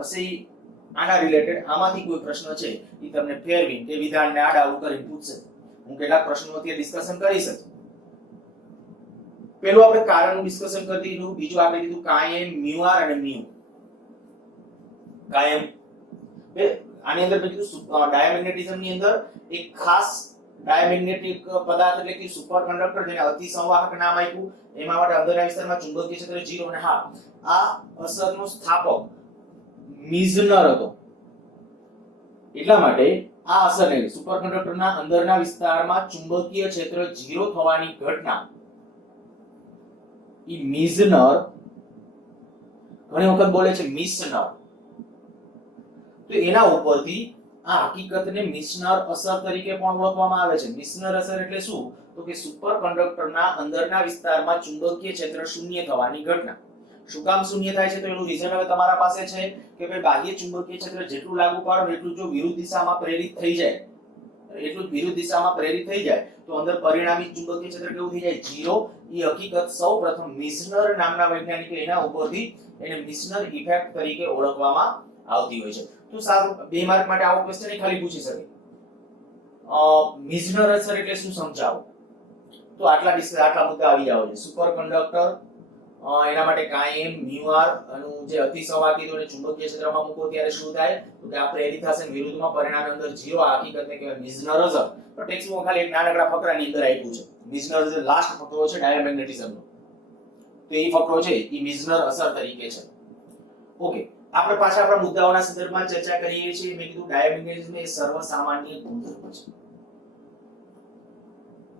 હશે આના રિલેટેડ આમાંથી કોઈ પ્રશ્ન છે એ તમને ફેરવીને કે વિધાનને આડાઉ કરીને પૂછશે. હું કેટલાક પ્રશ્નોથી ડિસ્કશન કરી શકું. પહેલું આપણે કારણનું ડિસ્કશન કરી દીધું. બીજું આપણે કીધું કાયમ μr અને μ. કાયમ આની અંદર મેં કીધું ડાયામેગ્નેટિઝમ ની અંદર એક ખાસ ડાયામેગ્નેટિક પદાર્થ એટલે કે સુપર કંડક્ટર જેને અતિ સંવાહક નામ આપ્યું. એમાં માટે અંદરના વિસ્તારમાં ચુંબકીય ક્ષેત્ર 0 અને હા આ અસરનો સ્થાપક મિઝનર હતો. એટલા માટે આ અસરને સુપર કંડક્ટરના અંદરના વિસ્તારમાં ચુંબકીય ક્ષેત્ર 0 થવાની ઘટના ઈ મિઝનર ઘણી વખત બોલે છે મિશનર. તો એના ઉપરથી આ હકીકતને મિશનર અસર તરીકે પણ ઓળખવામાં આવે છે. મિશનર અસર એટલે શું? તો કે સુપર કંડક્ટરના અંદરના વિસ્તારમાં ચુંબકીય ક્ષેત્ર શૂન્ય થવાની ઘટના. શું કામ શૂન્ય થાય છે? તો એનું રીઝન હવે તમારા પાસે છે કે ભાઈ બાહ્ય ચુંબકીય ક્ષેત્ર જેટલું લાગુ પાડો એટલું જો વિરુદ્ધ દિશામાં પ્રેરિત થઈ જાય તો અંદર પરિણામી ચુંબકીય ક્ષેત્ર કેવું થઈ જાય? 0. એ હકીકત સૌપ્રથમ મિશનર નામના વૈજ્ઞાનિકે એના ઉપરથી એને મિશનર ઇફેક્ટ તરીકે ઓળખવામાં આવતી હોય છે. તો સારું 2 માર્ક માટે આવો ક્વેશ્ચન ખાલી પૂછી શકે. મિશનર અસર એટલે શું સમજાવો? તો આટલા મુદ્દા આવી જાવ છે. સુપર કંડક્ટર એના માટે કાયમ μr નું જે અતિસંવાહી અને ચુંબકીય ક્ષેત્રમાં મૂકો ત્યારે શું થાય? તો કે આ પ્રેરિત થશે વિરુદ્ધમાં પરિણામે અંદર 0. આ હકીકતને કહેવાય મિશનર અસર. તો ટેક્સ્ટમાં ખાલી એક નાનકડા ફકરાની અંદર આપ્યું છે. મિશનર જે લાસ્ટ ફકરો છે ડાયામેગ્નેટિઝમનો તો એ ફકરો છે એ મિશનર અસર તરીકે છે. ઓકે આપણે પાછા આપણા મુદ્દાઓના સંદર્ભમાં ચર્ચા કરીએ છીએ. મેં કીધું ડાયામેગ્નેટિઝમ એ સર્વસામાન્ય ગુણધર્મ છે.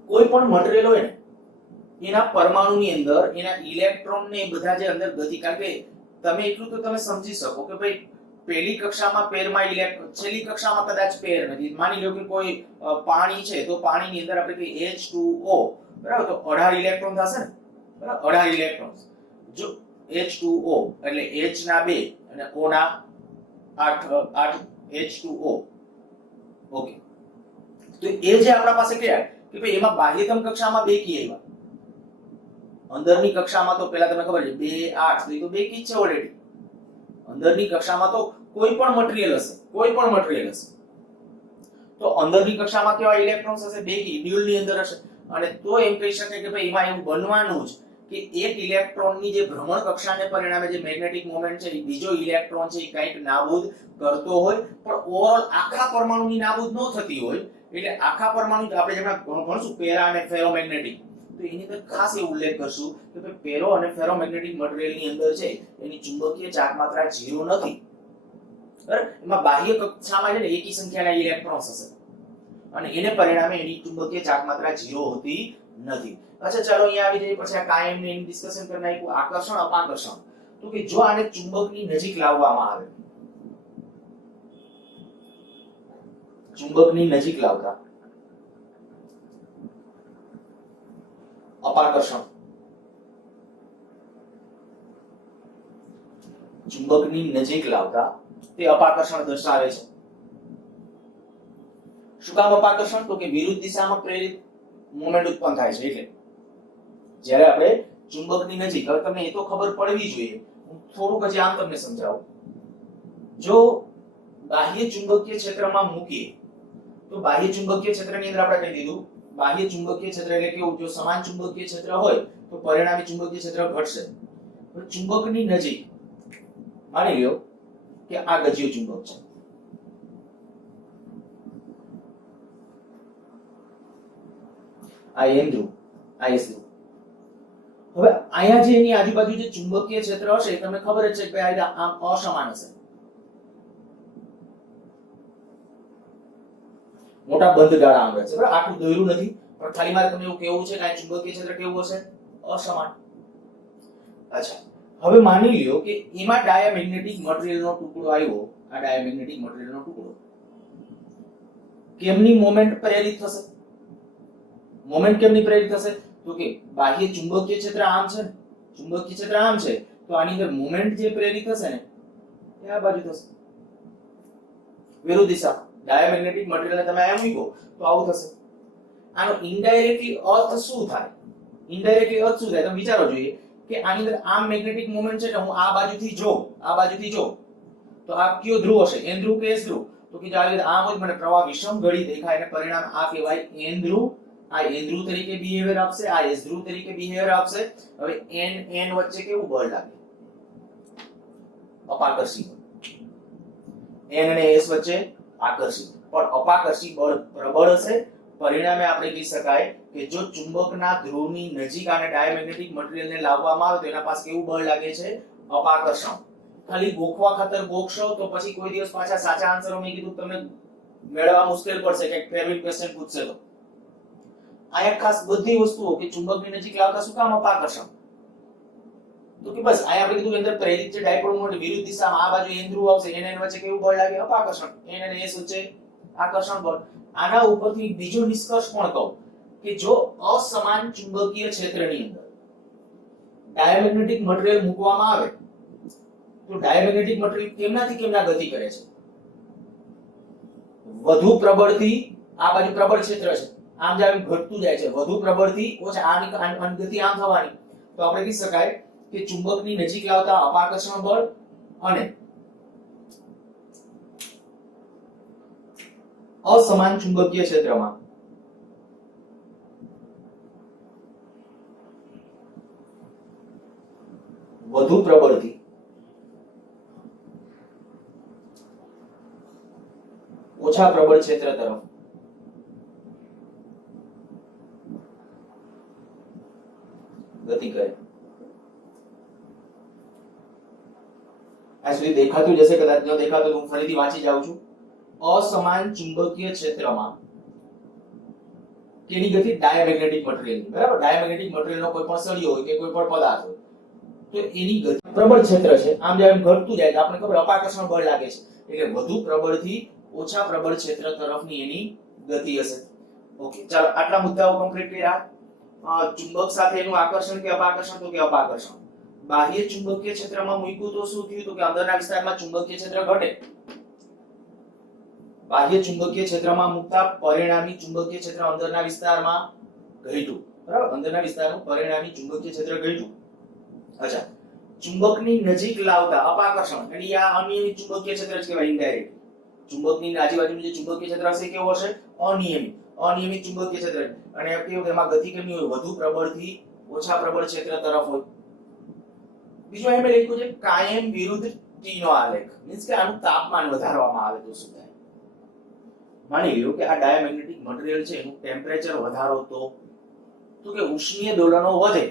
કોઈ પણ મટીરીયલ હોય ને એના પરમાણુની અંદર એના ઇલેક્ટ્રોન ને બધા જે અંદર ગતિ કારણ કે તમે એટલું તો તમે સમજી શકો કે ભાઈ પહેલી કક્ષામાં પેરમાં ઇલેક્ટ્રોન છેલ્લી કક્ષામાં કદાચ પેર નથી. માની લો કે કોઈ પાણી છે તો પાણીની અંદર આપણે કે H2O બરાબર તો 18 ઇલેક્ટ્રોન થશે ને બરાબર 18 ઇલેક્ટ્રોન્સ. જો H2O એટલે H ના 2 અને O ના 8 H2O ઓકે, તો એ જે આપણા પાસે કયા કે ભાઈ એમાં બાહ્યતમ કક્ષામાં બે કી આવ્યા, અંદરની કક્ષામાં તો પેલા તમને ખબર છે 2 8 તો બે કી છે ઓલરેડી. અંદરની કક્ષામાં તો કોઈ પણ મટીરીયલ હશે, કોઈ પણ મટીરીયલ હશે તો અંદરની કક્ષામાં કેવા ઇલેક્ટ્રોન્સ હશે, બે કી ડ્યુઅલની અંદર હશે. અને તો એમ કહી શકાય કે ભાઈ એમાં એવું બનવાનું જ કે એક ઇલેક્ટ્રોનની જે ભ્રમણ કક્ષાને પરિણામે જે મેગ્નેટિક મોમેન્ટ છે એ બીજો ઇલેક્ટ્રોન છે એ કંઈક નાબૂદ કરતો હોય, પણ ઓવરઓલ આખા પરમાણુની નાબૂદ ન થતી હોય. એટલે આખા પરમાણુ આપણે જેમાં ભણશું પેરા અને ફેરોમેગ્નેટિક, તો એની અંદર ખાસ એ ઉલ્લેખ કરશું કે ભાઈ પેરો અને ફેરોમેગ્નેટિક મટીરીયલની અંદર છે એની ચુંબકીય ચાર્જ માત્રા 0 નથી. બરાબર, એમાં બાહ્ય કક્ષામાં છે ને એકી સંખ્યાના ઇલેક્ટ્રોન્સ હશે અને એને પરિણામે એની ચુંબકીય ચાર્જ માત્રા 0 હોતી નથી. અચ્છા ચાલો અહીંયા આવી જઈએ. પછી આ કાયમને એની ડિસ્કશન કરી નાખ્યું. આકર્ષણ અપાકર્ષણ, તો કે જો આને ચુંબકની નજીક લાવવામાં આવે, ચુંબકની નજીક લાવતા અપાકર્ષણ, ચુંબકની નજીક લાવતા તે અપાકર્ષણ દર્શાવે છે. શું કામ અપાકર્ષણ? તો કે વિરુદ્ધ દિશામાં પ્રેરિત મોમેન્ટ ઉત્પન્ન થાય છે. એટલે જ્યારે આપણે ચુંબકની નજીક, હવે તમને એ તો ખબર પડવી જોઈએ, હું થોડુંક હજી આમ તમને સમજાવું. જો બાહ્ય ચુંબકીય ક્ષેત્રમાં મૂકીએ તો બાહ્ય ચુંબકીય ક્ષેત્રની અંદર આપણે કહી દીધું, બાહ્ય ચુંબકીય ક્ષેત્ર એટલે કેવું, જો સમાન ચુંબકીય ક્ષેત્ર હોય તો પરિણામી ચુંબકીય ક્ષેત્ર ઘટશે. ચુંબકની નજીક માની લ્યો કે આ ગજ્યો ચુંબક છે, આ એન ધ્રુવ, આ એસ ધ્રુવ. હવે અહીંયા જે એની આજુબાજુ જે ચુંબકીય ક્ષેત્ર હશે તમને ખબર જ છે કે આમ અસમાન હશે, મોટા બંધ ગાળા આમ રહેશે. બરાબર, આટલું દોર્યું નથી પણ ખાલી મારે તમને એવું કહેવું છે કે આ ચુંબકીય ક્ષેત્ર કેવું હશે, અસમાન. અચ્છા, હવે માની લ્યો કે એમાં ડાયામેગ્નેટિક મટીરીયલનો ટુકડો આવ્યો, આ ડાયામેગ્નેટિક મટીરીયલનો ટુકડો કેમની મોમેન્ટ પ્રેરિત થશે? મોમેન્ટ કેમની પ્રેરિત થશે? તો કે બાહ્ય ચુંબકીય ક્ષેત્ર આમ છે ને, ચુંબકીય ક્ષેત્ર આમ છે તો આની અંદર મોમેન્ટ જે પ્રેરિત થશે ને એ આ બાજુ થશે, વિરુદ્ધ દિશા. ડાયામેગ્નેટિક મટીરીયલને તમે આમ મૂકો તો આવું થશે. આનો ઇનડાયરેક્ટલી અર્થ શું થાય? ઇનડાયરેક્ટલી અર્થ શું થાય તમે વિચારો જોઈએ કે આની અંદર આમ મેગ્નેટિક મોમેન્ટ છે કે હું આ બાજુથી જો, આ બાજુથી જો તો આ કયો ધ્રુવ હશે, એન ધ્રુવ કે એસ ધ્રુવ? તો કે આવી રીતે આમ જ મને પ્રવાહ વિષમ ઘડી દેખાય અને પરિણામ આ કહેવાય એન ધ્રુવ. આ એન ધ્રુવ તરીકે બિહેવિયર આપશે, આ એસ ધ્રુવ તરીકે બિહેવિયર આપશે. હવે એન વચ્ચે કેવું બળ લાગે? અપાકર્ષી બળ. એન અને એસ વચ્ચે આકર્ષી, પણ અપાકર્ષી બળ પ્રબળ હશે. પરિણામે આપણે કહી શકાય કે જો ચુંબકના ધ્રુવની નજીક આને ડાયામેગ્નેટિક મટીરીયલને લાવવામાં આવે તો એના પાસે કેવું બળ લાગે છે? અપાકર્ષણ. ખાલી ગોખવા ખાતર ગોખશો તો પછી કોઈ દિવસ પાછા સાચા આન્સરો મેં કીધું તમને મેળવવા મુશ્કેલ પડશે કે ફેરવિલ ક્વેશ્ચન પૂછશે તો. આ એક ખાસ બધી વસ્તુઓ કે ચુંબકની નજીક લાવતા શું કામ અપાકર્ષણ? તો કે બસ આયા આપણે કીધું અંદર પ્રેરિત છે ડાયપોલ મોમેન્ટ વિરુદ્ધ દિશામાં આ બાજુ એન ધ્રુવ આવશે, એન વચ્ચે કેવું બળ લાગે? અપાકર્ષણ. એન અને એસ વચ્ચે આકર્ષણ બળ. આના ઉપરથી બીજો નિષ્કર્ષ પણ કહું કે જો અસમાન ચુંબકીય ક્ષેત્રની અંદર ડાયામેગ્નેટિક મટીરીયલ મૂકવામાં આવે તો ડાયામેગ્નેટિક મટીરીયલ કેમનાથી કેમના ગતિ કરે છે? વધુ પ્રબળથી, આ બાજુ પ્રબળ ક્ષેત્ર છે આમ જાવ ઘટતું જાય છે, વધુ પ્રબળથી ઓછા આની ગતિ આમ થવાની. તો આપણે કહી શકાય કે ચુંબકની નજીક લાવતા અપાકર્ષણ બળ અને અસમાન ચુંબકીય ક્ષેત્રમાં વધુ પ્રબળથી ઓછા પ્રબળ ક્ષેત્ર તરફ ગતિ કરે. આ સુધી દેખાતું જશે, કદાચ ન દેખાતું તો હું ફરીથી વાંચી જાઉં છું. અસમાન ચુંબકીય ક્ષેત્રમાં કેની ગતિ? ડાયામેગ્નેટિક મટીરીયલની. બરાબર, ડાયામેગ્નેટિક મટીરીયલનો કોઈ પણ સળિયો હોય કે કોઈ પણ પદાર્થ હોય તો એની ગતિ પ્રબળ ક્ષેત્ર છે આમ જેમ ઘટતું જાય તો આપણે ખબર અપાકર્ષણ બળ લાગે છે, એટલે વધુ પ્રબળથી ઓછા પ્રબળ ક્ષેત્ર તરફની એની ગતિ હશે. ઓકે, ચાલો આટલા મુદ્દાઓ કમ્પ્લીટ કર્યા. ચુંબક સાથે એનું આકર્ષણ કે અપાકર્ષણ? તો કે અપાકર્ષણ. બાહ્ય ચુંબકીય ક્ષેત્રમાં મૂક્યું તો શું થયું? તો કે અંદરના વિસ્તારમાં ચુંબકીય ક્ષેત્ર ઘટે. બાહ્ય ચુંબકીય ક્ષેત્રમાં મૂકતા પરિણામી ચુંબકીય ક્ષેત્ર અંદરના વિસ્તારમાં ઘટ્યું, બરાબર, અંદરના વિસ્તારનું પરિણામી ચુંબકીય ક્ષેત્ર ઘટ્યું. અચ્છા, ચુંબકની નજીક લાવતા અપાકર્ષણ, એટલે આ અનિયમિત ચુંબકીય ક્ષેત્ર જ કહેવાય ઇનડાયરેક્ટ. ચુંબકની આજુબાજુનું જે ચુંબકીય ક્ષેત્ર હશે કેવું હશે? અનિયમિત ચુંબકીય ક્ષેત્ર. અને કેવું કે એમાં ગતિ કેવી હોય? વધુ પ્રબળથી ઓછા પ્રબળ ક્ષેત્ર તરફ હોય. બીજું એમ લખ્યું છે કાયમ વિરુદ્ધ ટી નો આલેખ, મીન્સ કે આનું તાપમાન વધારવામાં આવે તો શું થાય? માની લ્યો કે આ ડાયામેગ્નેટિક મટીરીયલ છે એનું ટેમ્પરેચર વધારો તો કે ઉષ્મીય દોલનો વધે,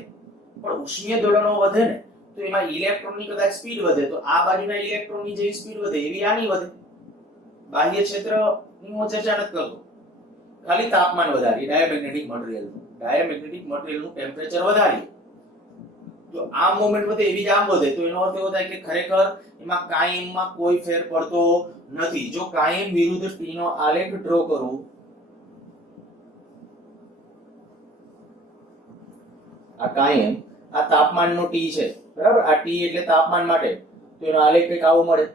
પણ ઉષ્મીય દોલનો વધે ને તો એમાં ઇલેક્ટ્રોનની કદાચ સ્પીડ વધે, તો આ બાજુના ઇલેક્ટ્રોનની જેવી સ્પીડ વધે એવી આની વધે. બાહ્ય ક્ષેત્રની હું ચર્ચા નથી કરતો, ખાલી તાપમાન વધારી ડાયામેગ્નેટિક મટીરીયલનું ટેમ્પરેચર વધારી તો આ મોમેન્ટ વધે એવી જ આમ વધે. તો એનો અર્થ એવો થાય કે ખરેખર એમાં કાયમમાં કોઈ ફેર પડતો નથી. જો કાયમ વિરુદ્ધ ટી નો આલેખ ડ્રો કરું, આ કાયમ, આ તાપમાનનો ટી છે, બરાબર, આ ટી એટલે તાપમાન માટે, તો એનો આલેખ કંઈક આવો મળે.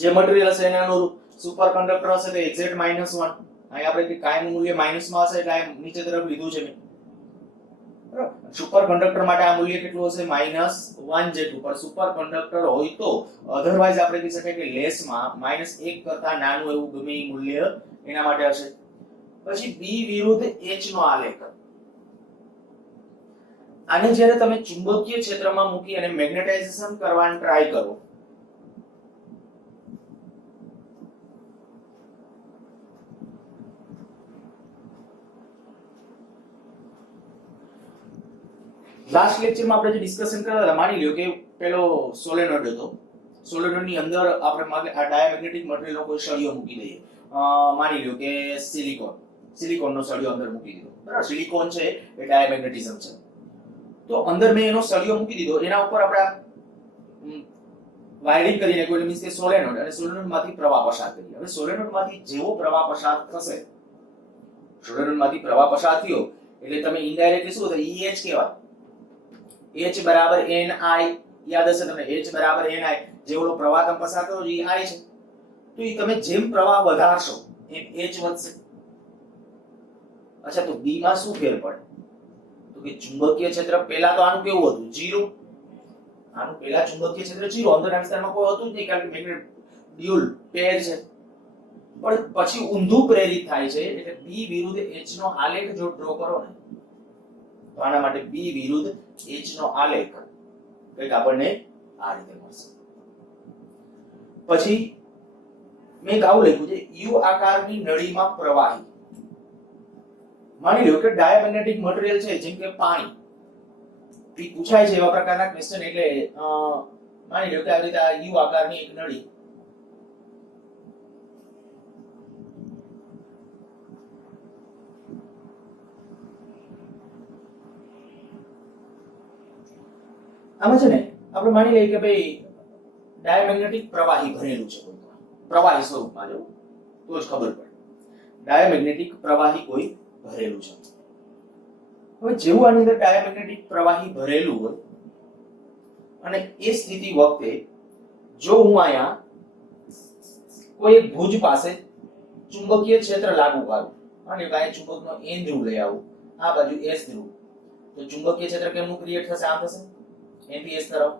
જે મટીરીયલ હશે એને અનુરૂપ સુપર કંડક્ટર હશે તો એક્ઝેક્ટ -1. અહીં આપણે કાયમનું મૂલ્ય માઈનસમાં હશે એટલે આ નીચે તરફ લીધું છે મેં, બરાબર. સુપર કંડક્ટર માટે આ મૂલ્ય કેટલું હશે? -1 જેટલું. પણ સુપર કંડક્ટર હોય તો અધરવાઇઝ આપણે કહી શકાય કે લેસમાં -1 કરતા નાનું એવું ગમે એ મૂલ્ય એના માટે હશે. પછી B વિરુદ્ધ H નો આલેખ. આને જ્યારે તમે ચુંબકીય ક્ષેત્રમાં મૂકી અને મેગ્નેટાઇઝેશન કરવાનો ટ્રાય કરો, લાસ્ટ લેક્ચરમાં આપણે જે ડિસ્કશન કરતા હતા, માની લ્યો કે પેલો સોલેનોઇડ હતો, સોલેનોઇડની અંદર આપણે આ ડાયામેગ્નેટિક મટીરીયલનો કોઈ સળિયો મૂકી દઈએ. માની લ્યો કે સિલિકોનનો સળિયો અંદર મૂકી દીધો, બરાબર. સિલિકોન છે એ ડાયામેગ્નેટિઝમ છે, તો અંદર મેં એનો સળિયો મૂકી દીધો, એના ઉપર આપણે વાયરિંગ કરીને કોઈ મીન્સ કે સોલેનોઇડ, અને સોલેનોઇડમાંથી પ્રવાહ પસાર કરીએ. હવે સોલેનોઇડમાંથી જેવો પ્રવાહ પસાર થશે, સોલેનોઇડમાંથી પ્રવાહ પસાર થયો એટલે તમે ઇનડાયરેક્ટલી શું થાય? EH કહેવાય. H બરાબર NI, યાદ હશે તમને, H બરાબર NI. જેવડો પ્રવાહ તમે પસાર કરો એ I છે, તો એ તમે જેમ પ્રવાહ વધારશો એમ H વધશે. અચ્છા, તો B માં શું ફેર પડે? તો કે ચુંબકીય ક્ષેત્ર પહેલા તો આનું કેવું હતું? 0. આનું પહેલા ચુંબકીય ક્ષેત્ર 0, અંદરના વિસ્તારમાં કોઈ હતું જ નહીં, કારણ કે મેગ્નેટ ડ્યુઅલ પેર છે. પણ પછી ઊંધું પ્રેરિત થાય છે, એટલે B વિરુદ્ધ H નો આલેખ જો ડ્રો કરો ને, તો આના માટે B વિરુદ્ધ H નો આલેખ કંઈક આપણને આ રીતે મળશે. પછી મેં આવું લખ્યું છે U આકારની નળીમાં પ્રવાહી. માની લો કે ડાયામેગ્નેટિક મટીરીયલ છે, જેમ કે પાણી, પૂછાય છે એવા પ્રકારના ક્વેશ્ચન. એટલે માની લો કે આ રીતે આ U આકારની એક નળી, આમાં છે ને આપણે માની લઈએ કે ભાઈ ડાયામેગ્નેટિક પ્રવાહી ભરેલું છે, કોઈ પ્રવાહી સ્વરૂપમાં, જો તો જ ખબર પડે. ડાયામેગ્નેટિક પ્રવાહી કોઈ ભરેલું છે. હવે જેવું આની અંદર ડાયામેગ્નેટિક પ્રવાહી ભરેલું હોય અને એ સ્થિતિ વખતે જો હું અહીંયા કોઈ એક ભુજ પાસે ચુંબકીય ક્ષેત્ર લાગુ કરું અને કાંઈ ચુંબકનો N ધ્રુવ લઈ આવું, આ બાજુ S ધ્રુવ, તો ચુંબકીય ક્ષેત્ર કેમનું ક્રિએટ થશે? આમ થશે, N થી S તરફ.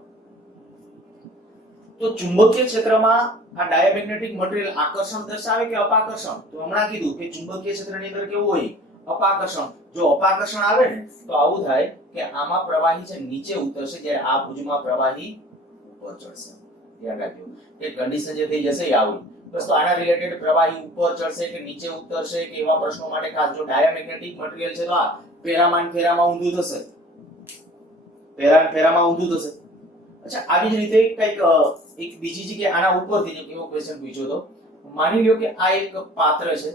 તો ચુંબકીય ક્ષેત્રમાં આ ડાયામેગ્નેટિક મટીરીયલ આકર્ષણ દર્શાવે કે અપાકર્ષણ? તો હમણાં કીધું કે ચુંબકીય ક્ષેત્રની અંદર કેવું હોય? અપાકર્ષણ. જો અપાકર્ષણ આવે ને તો આવું થાય કે આમાં પ્રવાહી છે નીચે ઉતરશે, જ્યારે આ ભુજમાં પ્રવાહી ઉપર ચડશે. ધ્યાન રાખજો કે કન્ડિશન જે થઈ જશે એ આવી. બસ, તો આના રિલેટેડ પ્રવાહી ઉપર ચડશે કે નીચે ઉતરશે કે એવા પ્રશ્નો માટે ખાસ, જો ડાયામેગ્નેટિક મટીરીયલ છે તો આ પેરામાન ફેરામાં ઊંધું થશે, ફેરામાં ઊંધું થશે. અચ્છા, આવી જ રીતે કંઈક એક બીજી જગ્યાએ આના ઉપરથી જે કેવો ક્વેશ્ચન પૂછ્યો તો, માની લ્યો કે આ એક પાત્ર છે,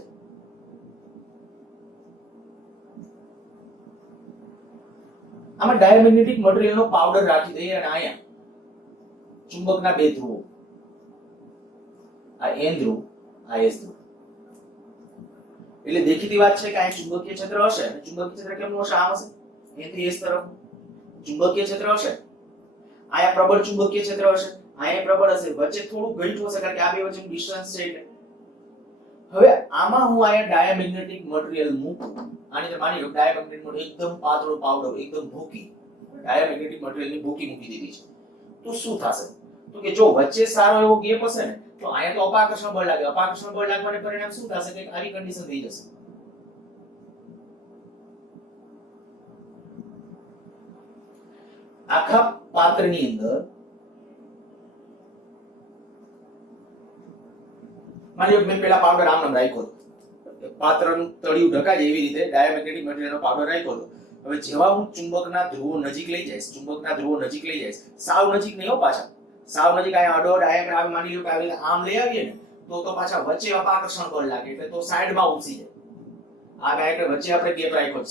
આમાં ડાયામેગ્નેટિક મટીરીયલનો પાવડર રાખી દઈએ અને અહીંયા ચુંબકના બે ધ્રુવો, આ N ધ્રુવ, આ S ધ્રુવ. એટલે દેખીતી વાત છે કે આ ચુંબકીય ક્ષેત્ર હશે, અને ચુંબકીય ક્ષેત્ર કેમનું હશે? આમ હશે, N થી S તરફ ચુંબકીય ક્ષેત્ર હશે. આયા પ્રબળ ચુંબકીય ક્ષેત્ર હશે, અહીંયા પ્રબળ હશે, વચ્ચે થોડું ઘટ્યું હશે કારણ કે આ બે વચ્ચેનું ડિસ્ટન્સ છે એટલે. હવે આમાં હું અહીંયા ડાયામેગ્નેટિક મટીરીયલ મૂકું, આની અંદર માની લો ડાયામેગ્નેટિક મટીરીયલ એકદમ પાતળો પાવડર, એકદમ ભૂકી ડાયામેગ્નેટિક મટીરીયલની ભૂકી મૂકી દીધી છે, તો શું થશે? તો કે જો વચ્ચે સારો એવો ગેપ હશે ને તો અહીંયા તો અપાકર્ષણ બળ લાગે, અપાકર્ષણ બળ લાગવાને પરિણામ શું થશે કે આવી કન્ડિશન થઈ જશે. આખા પાત્રની અંદર માની લો મેં પેલા પાવડર આમ રાખ્યો હતો, પાત્રનું તળિયું ઢકાય એવી રીતે ડાયામેગ્નેટિક મટીરીયલનો પાવડર રાખ્યો હતો. હવે જેવા હું ચુંબકના ધ્રુવો નજીક લઈ જઈશ, ચુંબકના ધ્રુવો નજીક લઈ જઈશ, સાવ નજીક નહીં હો પાછા, સાવ નજીક અહીંયા અડો ડાયાગ્રામ આવે, માની લો કે આવી રીતે આમ લઈ આવીએ ને તો પાછા વચ્ચે અપાકર્ષણ બળ લાગે એટલે તો સાઈડમાં ઊંચી જાય. આ ડાયાગ્રામ વચ્ચે આપણે ગેપ રાખ્યો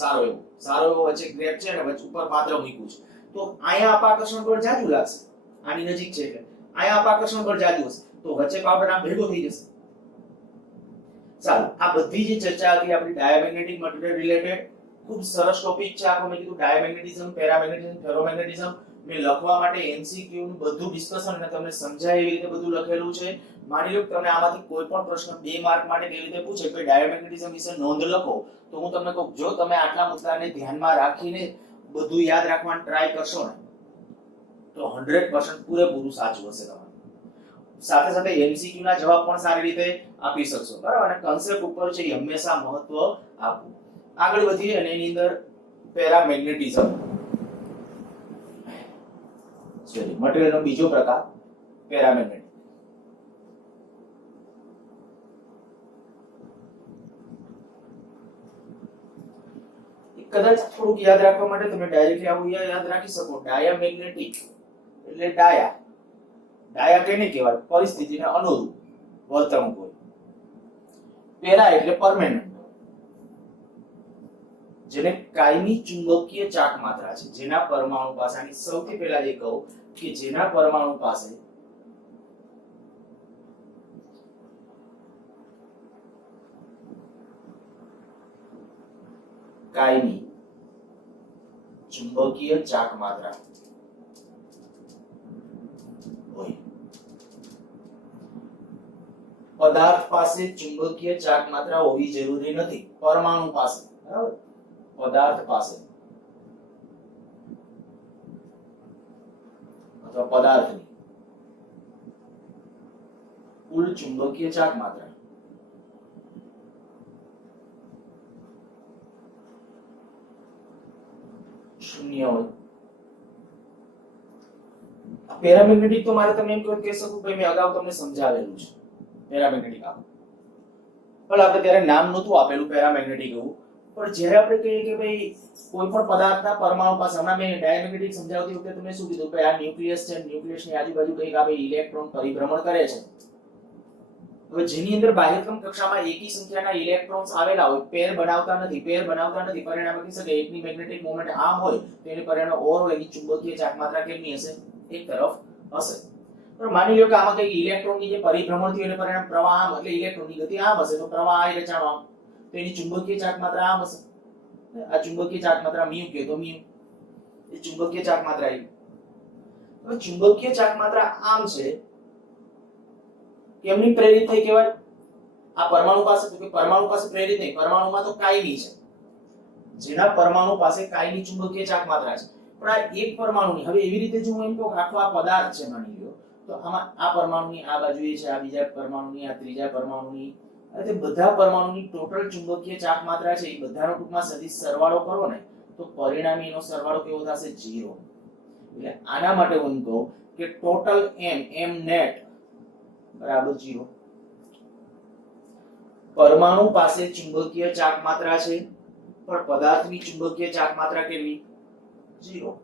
સારો એવો વચ્ચે ગેપ છે અને વચ્ચે ઉપર પાત્ર મૂક્યું છે, તો અહીંયા અપાકર્ષણ બળ જાજુ લાગશે, આની નજીક છે એટલે અહીંયા અપાકર્ષણ બળ જાજુ હશે તો વચ્ચે પાવડર આમ ભેગો થઈ જશે. ચાલો, આ બધી જે ચર્ચા હતી આપણી ડાયામેગ્નેટિક મટીરીયલ રિલેટેડ, ખૂબ સરસ ટોપિક છે. આખો મેં કીધું ડાયામેગ્નેટિઝમ, પેરામેગ્નેટિઝમ, ફેરોમેગ્નેટિઝમ મેં લખવા માટે એમસીક્યુ નું બધું ડિસ્કશન અને તમને સમજાય એવી રીતે બધું લખેલું છે. માની લો કે તમને આમાંથી કોઈ પણ પ્રશ્ન 2 માર્ક માટે કેવી રીતે પૂછે કે ડાયામેગ્નેટિઝમ વિશે નોંધ લખો, તો હું તમને કહું જો તમે આટલા મુદ્દાને ધ્યાનમાં રાખીને બધું યાદ રાખવાનું ટ્રાય કરશો ને તો 100% પૂરેપૂરું સાચું હશે તમારું. સાથે સાથે એમસીક્યુ ના જવાબ પણ સારી રીતે આપી શકશો, બરાબર? અને કોન્સેપ્ટ ઉપર છે એ હંમેશા મહત્વ આપવું. આગળ વધીએ અને એની અંદર પેરામેગ્નેટિઝમ મટીરીયલનો બીજો પ્રકાર પેરામેગ્નેટિક. કદાચ થોડુંક યાદ રાખવા માટે તમે ડાયરેક્ટલી આવું યાદ રાખી શકો, ડાયામેગ્નેટિક એટલે ડાયા કેને કહેવાય? પરિસ્થિતિને અનુરૂપ વર્તણૂક હોય. પેરા એટલે પરમેનન્ટ, જેને કાયમી ચુંબકીય ચાક માત્રા છે, જેના પરમાણુ પાસે, આની સૌથી પહેલા એ કહું કે જેના પરમાણુ પાસે કાયમી ચુંબકીય ચાક માત્રા હોય. પદાર્થ પાસે ચુંબકીય ચાક માત્રા હોવી જરૂરી નથી, પરમાણુ પાસે, બરાબર? પદાર્થ પાસે અથવા પદાર્થની કુલ ચુંબકીય ચાક માત્રા શૂન્ય હોય. પેરામેગ્નેટિક તો મારે તમે એમ કહી શકું કે મેં અગાઉ તમને સમજાવેલું છે પેરામેગ્નેટિક આપ, પણ આપણે ત્યારે નામ નહોતું આપેલું પેરામેગ્નેટિક એવું. પણ જ્યારે આપણે કહીએ કે ભાઈ કોઈ પણ પદાર્થના પરમાણુ પાસે, હમણાં મેં ડાયામેગ્નેટિક સમજાવતી વખતે તમને શું કીધું કે આ ન્યુક્લિયસ છે, ન્યુક્લિયસની આજુબાજુ કંઈક આપણે ઇલેક્ટ્રોન પરિભ્રમણ કરે છે. હવે જેની અંદર બાહ્યતમ કક્ષામાં એકી સંખ્યાના ઇલેક્ટ્રોન્સ આવેલા હોય, પેર બનાવતા નથી, પરિણામે કહી શકાય એકની મેગ્નેટિક મોમેન્ટ આમ હોય તો એની પરિણામે ઓવરઓલ એની ચુંબકીય ચાક માત્રા કેમની હશે? એક તરફ હશે. પણ માની લો કે આમાં કઈ ઇલેક્ટ્રોનની જે પરિભ્રમણ થયું એને પરિણામે પ્રવાહ આમ, એટલે ઇલેક્ટ્રોનની ગતિ આમ હશે તો પ્રવાહ આ રચાણો આમ, તો એની ચુંબકીય ચાક માત્રા આમ હશે. આ ચુંબકીય ચાક માત્રા મ્યુ કહે તો મ્યુ, એ ચુંબકીય ચાક માત્રા આવી. હવે ચુંબકીય ચાક માત્રા આમ છે, કેમની પ્રેરિત થઈ કહેવાય? આ પરમાણુ પાસે, તો કે પરમાણુ પાસે પ્રેરિત નહીં, પરમાણુમાં તો કાયમી છે, જેના પરમાણુ પાસે કાયમી ચુંબકીય ચાક માત્રા છે. પણ આ એક પરમાણુની, હવે એવી રીતે જો હું એમ કહું આખો આ પદાર્થ છે માની લો, તો આમાં આ પરમાણુની આ બાજુએ છે, આ બીજા પરમાણુની, આ ત્રીજા પરમાણુની, એટલે બધા પરમાણુની ટોટલ ચુંબકીય ચાક માત્રા છે એ બધાનો ટૂંકમાં સદિશ સરવાળો કરો ને તો પરિણામે એનો સરવાળો કેવો થશે? 0. એટલે આના માટે હું કહું કે ટોટલ m નેટ બરાબર 0. પરમાણુ પાસે ચુંબકીય ચાક માત્રા છે પણ પદાર્થની ચુંબકીય ચાક માત્રા કેવી? 0.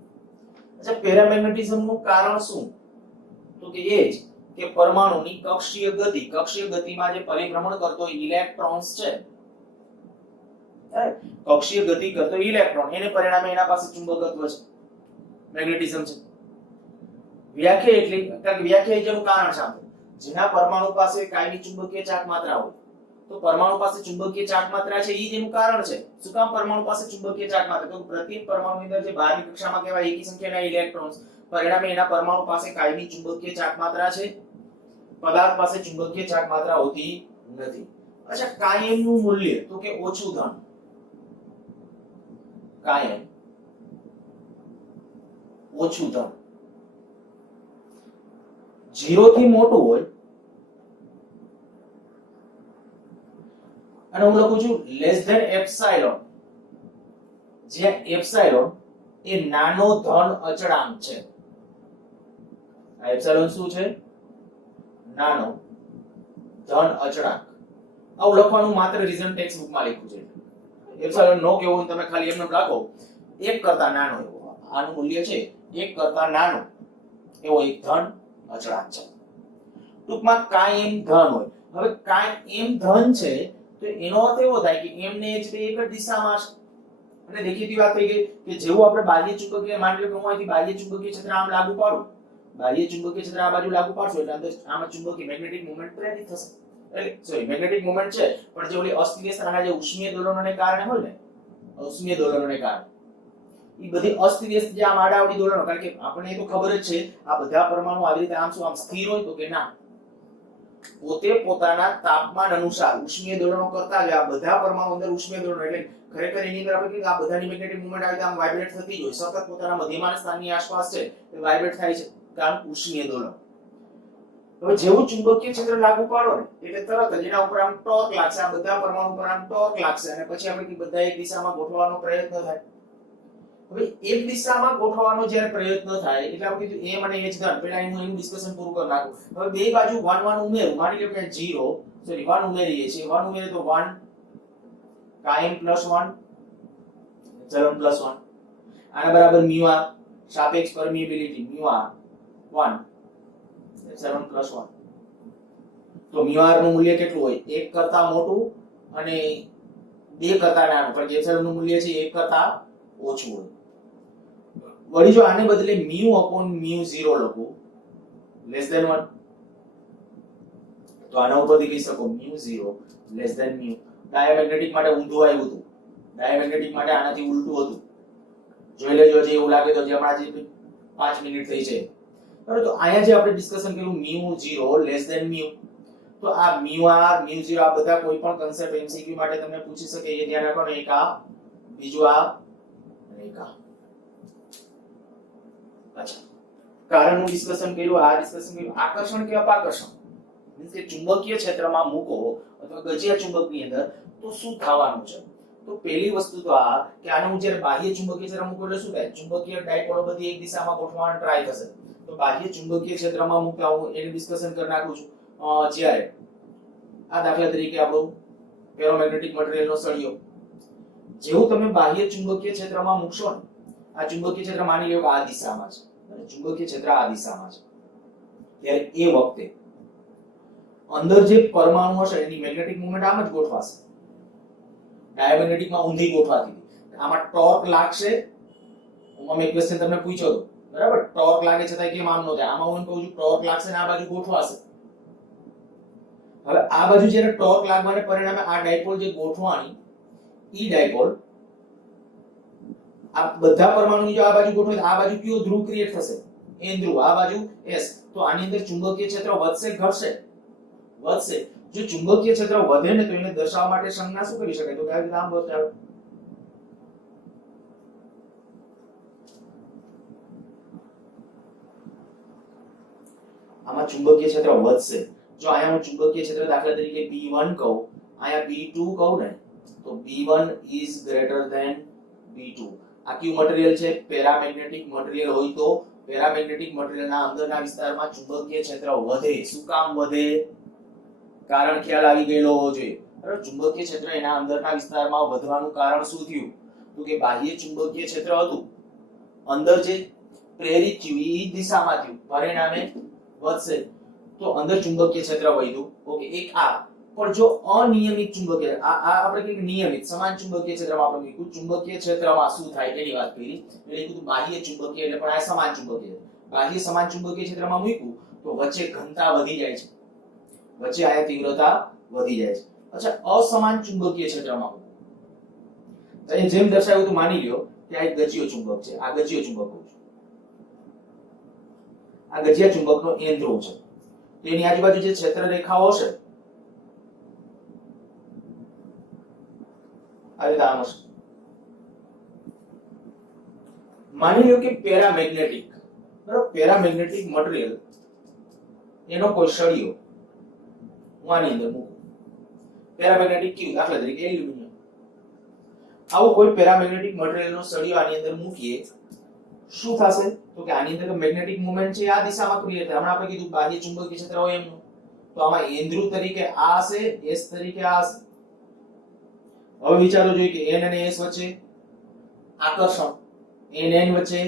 અચ્છા, પેરામેગ્નેટિઝમનું કારણ શું? તો કે એ જ કે પરમાણુની કક્ષીય ગતિમાં જે પરિભ્રમણ કરતો ઇલેક્ટ્રોન્સ છે, કક્ષીય ગતિ કરતો ઇલેક્ટ્રોન, એને પરિણામે એના પાસે ચુંબકત્વ છે, મેગ્નેટિઝમ છે. વ્યાખ્યા એટલી, કારણ કે વ્યાખ્યા જેનું કારણ છે, જેના પરમાણુ પાસે કાયમી ચુંબકીય ચાક માત્રા હોય તો પરમાણુ પાસે ચુંબકીય ચાક માત્રા છે, એ જ એનું કારણ છે. શું કામ પરમાણુ પાસે ચુંબકીય ચાક માત્રા? તો પ્રત્યેક પરમાણુની અંદર જે બહારની કક્ષામાં કહેવાય એકી સંખ્યાના ઇલેક્ટ્રોન્સ, પરિણામે એના પરમાણુ પાસે કાયમી ચુંબકીય ચાર્જ માત્રા છે, પદાર્થ પાસે ચુંબકીય ચાર્જ માત્રા હોતી નથી. અચ્છા, કાયમનું મૂલ્ય તો કે ઓછું ધન, કાયમ ઓછું ધન 0 થી મોટું હોય, અને હું લખું છું લેસ ધેન એપ્સાઇલોન, જ્યાં એપ્સાઇલોન એ નાનો ધન અચળાંક છે. આ એપ્સાઇલોન શું છે? નાનો ધન અચળાંક. આવું લખવાનું માત્ર રીઝન ટેક્સ્ટ બુકમાં લખ્યું છે. એપ્સાઇલોન નો કેવું તમે ખાલી એમને રાખો, 1 કરતા નાનો એવો આનું મૂલ્ય છે, 1 કરતા નાનો એવો એક ધન અચળાંક છે. ટૂંકમાં કાયમ ધન હોય. હવે કાયમ ધન છે તો એનો અર્થ એવો થાય કે એમ ને એચ બે એક જ દિશામાં છે. અને દેખીતી વાત થઈ ગઈ કે જેવું આપણે બાહ્ય ચુંબકીય, માની લો કે હું અહીંથી બાહ્ય ચુંબકીય ક્ષેત્ર આમ લાગુ પાડું, બાહ્ય ચુંબકીય ક્ષેત્ર આ બાજુ લાગુ પાડશો એટલે અંદર આમાં ચુંબકીય મેગ્નેટિક મોમેન્ટ પ્રેરિત થશે. એટલે સોરી મેગ્નેટિક મોમેન્ટ છે, પણ જે ઓલી અસ્તવ્યસ્ત અને જે ઉષ્મીય દોલનોને કારણે હોય ને, ઉષ્મીય દોલનોને કારણે એ બધી અસ્તવ્યસ્ત જે આમ આડાઅવળી દોલનો, કારણ કે આપણને તો ખબર જ છે આ બધા પરમાણુ આવી રીતે આમ શું આમ સ્થિર હોય તો કે ના, પોતે પોતાના તાપમાન અનુસાર ઉષ્મીય દોલનો કરતા ગયા. બધા પરમાણુ અંદર ઉષ્મીય દોલનો એટલે ખરેખર એની અંદર આપણે કે આ બધાની મેગ્નેટિક મોમેન્ટ આવી આમ વાઇબ્રેટ થતી જ હોય, સતત પોતાના મધ્યમાન સ્થાનની આસપાસ છે એ વાઇબ્રેટ થાય છે, કારણ ઉષ્મીય દોલન. હવે જેવું ચુંબકીય ક્ષેત્ર લાગુ પાડો ને એટલે તરત જ એના ઉપર આમ ટોર્ક લાગશે, આ બધા પરમાણુ પર આમ ટોર્ક લાગશે, અને પછી આપણે બધા એક દિશામાં ગોઠવવાનો પ્રયત્ન થાય. હવે એક દિશામાં ગોઠવવાનો જ્યારે પ્રયત્ન થાય એટલે આપણે કીધું m અને h ધન, પહેલા હું એનું ડિસ્કશન પૂરું કરી નાખું. હવે બે બાજુ 1 1 ઉમેરું, માની લો કે 0 સોરી 1 ઉમેરીએ છીએ, 1 ઉમેરે તો 1 કાયમ +1 એપ્સિલોન +1, આના બરાબર μ r સાપેક્ષ પરમિએબિલિટી μ r 1 એપ્સિલોન +1. તો μ r નું મૂલ્ય કેટલું હોય? 1 કરતા મોટું અને 2 કરતા નાનું, પણ એપ્સિલોન નું મૂલ્ય છે 1 કરતા ઓછું હોય. વળી જો આને બદલે μ/μ0 લખું લેસ ધેન 1, તો આના ઉપરથી કહી શકો μ0 લેસ ધેન μ. ડાયામેગ્નેટિક માટે ઊંધું આવ્યું હતું, ડાયામેગ્નેટિક માટે આનાથી ઉલટું હતું. જોઈ લેજો, જે એવું લાગે તો જે હમણાં જે 5 મિનિટ થઈ છે. બરાબર, તો અહીંયા જે આપણે ડિસ્કશન કર્યું μ0 લેસ ધેન μ, તો આ μr μ0 આ બધા કોઈ પણ કન્સેપ્ટ એમસીક્યુ માટે તમને પૂછી શકે એ ધ્યાન રાખો ને. એક આ, બીજું આ, અને એક આ. અચ્છા, કારણનું ડિસ્કશન કર્યું, આ ડિસ્કશન કર્યું. આકર્ષણ કે અપાકર્ષણ મીન્સ કે ચુંબકીય ક્ષેત્રમાં મૂકો અથવા ગજિયા ચુંબકની અંદર તો શું થવાનું છે? તો પહેલી વસ્તુ તો આ કે આને હું જ્યારે બાહ્ય ચુંબકીય ક્ષેત્ર મૂકો એટલે શું થાય? ચુંબકીય ડાયપોલો બધી એક દિશામાં ગોઠવવાનો ટ્રાય થશે. તો બાહ્ય ચુંબકીય ક્ષેત્રમાં મૂકતા હું એનું ડિસ્કશન કરી નાખું છું. જ્યારે આ દાખલા તરીકે આપણો ફેરોમેગ્નેટિક મટીરીયલનો સળિયો, જેવું તમે બાહ્ય ચુંબકીય ક્ષેત્રમાં મૂકશો ને, આ ચુંબકીય ક્ષેત્ર માની લો કે આ દિશામાં છે અને ચુંબકીય ક્ષેત્ર આ દિશામાં છે, ત્યારે એ વખતે અંદર જે પરમાણુ હશે એની મેગ્નેટિક મોમેન્ટ આમ જ ગોઠવાશે. ડાયામેગ્નેટિકમાં ઊંધી ગોઠવાતી હતી. આમાં ટોર્ક લાગશે. હું એક ક્વેશ્ચન તમને પૂછ્યો હતો, બરાબર? ટોર્ક લાગે છતાંય કેમ આમ ન થાય? આમાં હું કહું છું ટોર્ક લાગશે ને આ બાજુ ગોઠવાશે. હવે આ બાજુ જ્યારે ટોર્ક લાગવાને પરિણામે આ ડાયપોલ જે ગોઠવાની ઈ ડાયપોલ આ બધા પરમાણુ જો આ બાજુ ગોઠવે તો આ બાજુ કયો ધ્રુવ ક્રિએટ થશે? n ધ્રુવ, આ બાજુ s. તો આની અંદર ચુંબકીય ક્ષેત્ર વધશે ઘટશે? વધશે. જો ચુંબકીય ક્ષેત્ર વધે ને તો એને દર્શાવવા માટે સંજ્ઞા શું કરી શકાય? તો કે નામ બતાવો. આમાં ચુંબકીય ક્ષેત્ર વધશે. જો અહીંયા હું ચુંબકીય ક્ષેત્ર દાખલા તરીકે B1 કહું, અહીંયા B2 કહું ને, તો B1 is greater than B2. આ કયું મટીરીયલ છે? પેરામેગ્નેટિક મટીરીયલ હોય તો પેરામેગ્નેટિક મટીરીયલના અંદરના વિસ્તારમાં ચુંબકીય ક્ષેત્ર વધે. શું કામ વધે? કારણ ખ્યાલ આવી ગયેલો હોવો જોઈએ. બરાબર? ચુંબકીય ક્ષેત્ર એના અંદરના વિસ્તારમાં વધવાનું કારણ શું થયું? તો કે બાહ્ય ચુંબકીય ક્ષેત્ર હતું, અંદર જે પ્રેરિત થયું એ દિશામાં થયું, પરિણામે વધશે. તો અંદર ચુંબકીય ક્ષેત્ર વધ્યું. ઓકે, એક આ. પણ જો અનિયમિત ચુંબકીય, આ આપણે કહીએ નિયમિત સમાન ચુંબકીય ક્ષેત્રમાં આપણે મૂક્યું, ચુંબકીય ક્ષેત્રમાં શું થાય એની વાત કરી. એટલે કીધું બાહ્ય ચુંબકીય એટલે પણ આ સમાન ચુંબકીય. બાહ્ય સમાન ચુંબકીય ક્ષેત્રમાં મૂક્યું તો વચ્ચે ઘનતા વધી જાય છે, વચ્ચે આયા તીવ્રતા વધી જાય છે. અચ્છા, અસમાન ચુંબકીય ક્ષેત્રમાં તો એ જેમ દર્શાવ્યું તો માની લ્યો કે આ એક ગજિયો ચુંબક છે, આ ગજિયો ચુંબક છે. આ ગજિયા ચુંબકનો એન ધ્રુવ છે, તેની આજુબાજુ જે ક્ષેત્ર રેખાઓ હશે આ રીતે આમ હશે. માની લો કે પેરામેગ્નેટિક, બરાબર, પેરામેગ્નેટિક મટીરીયલ એનો કોઈ સળિયો હું આની અંદર મૂકું, પેરામેગ્નેટિક ક્યુ દાખલા તરીકે એલ્યુમિનિયમ, આવો કોઈ પેરામેગ્નેટિક મટીરીયલનો સળિયો આની અંદર મૂકીએ, શું થશે? તો કે આની અંદર મેગ્નેટિક મોમેન્ટ છે આ દિશામાં ક્રિએટ થાય. હમણાં આપણે કીધું બાહ્ય ચુંબકીય ક્ષેત્ર હોય એમનું, તો આમાં n ધ્રુવ તરીકે આ હશે, s તરીકે આ હશે. હવે વિચારો જોઈએ કે n અને s વચ્ચે આકર્ષણ, n n વચ્ચે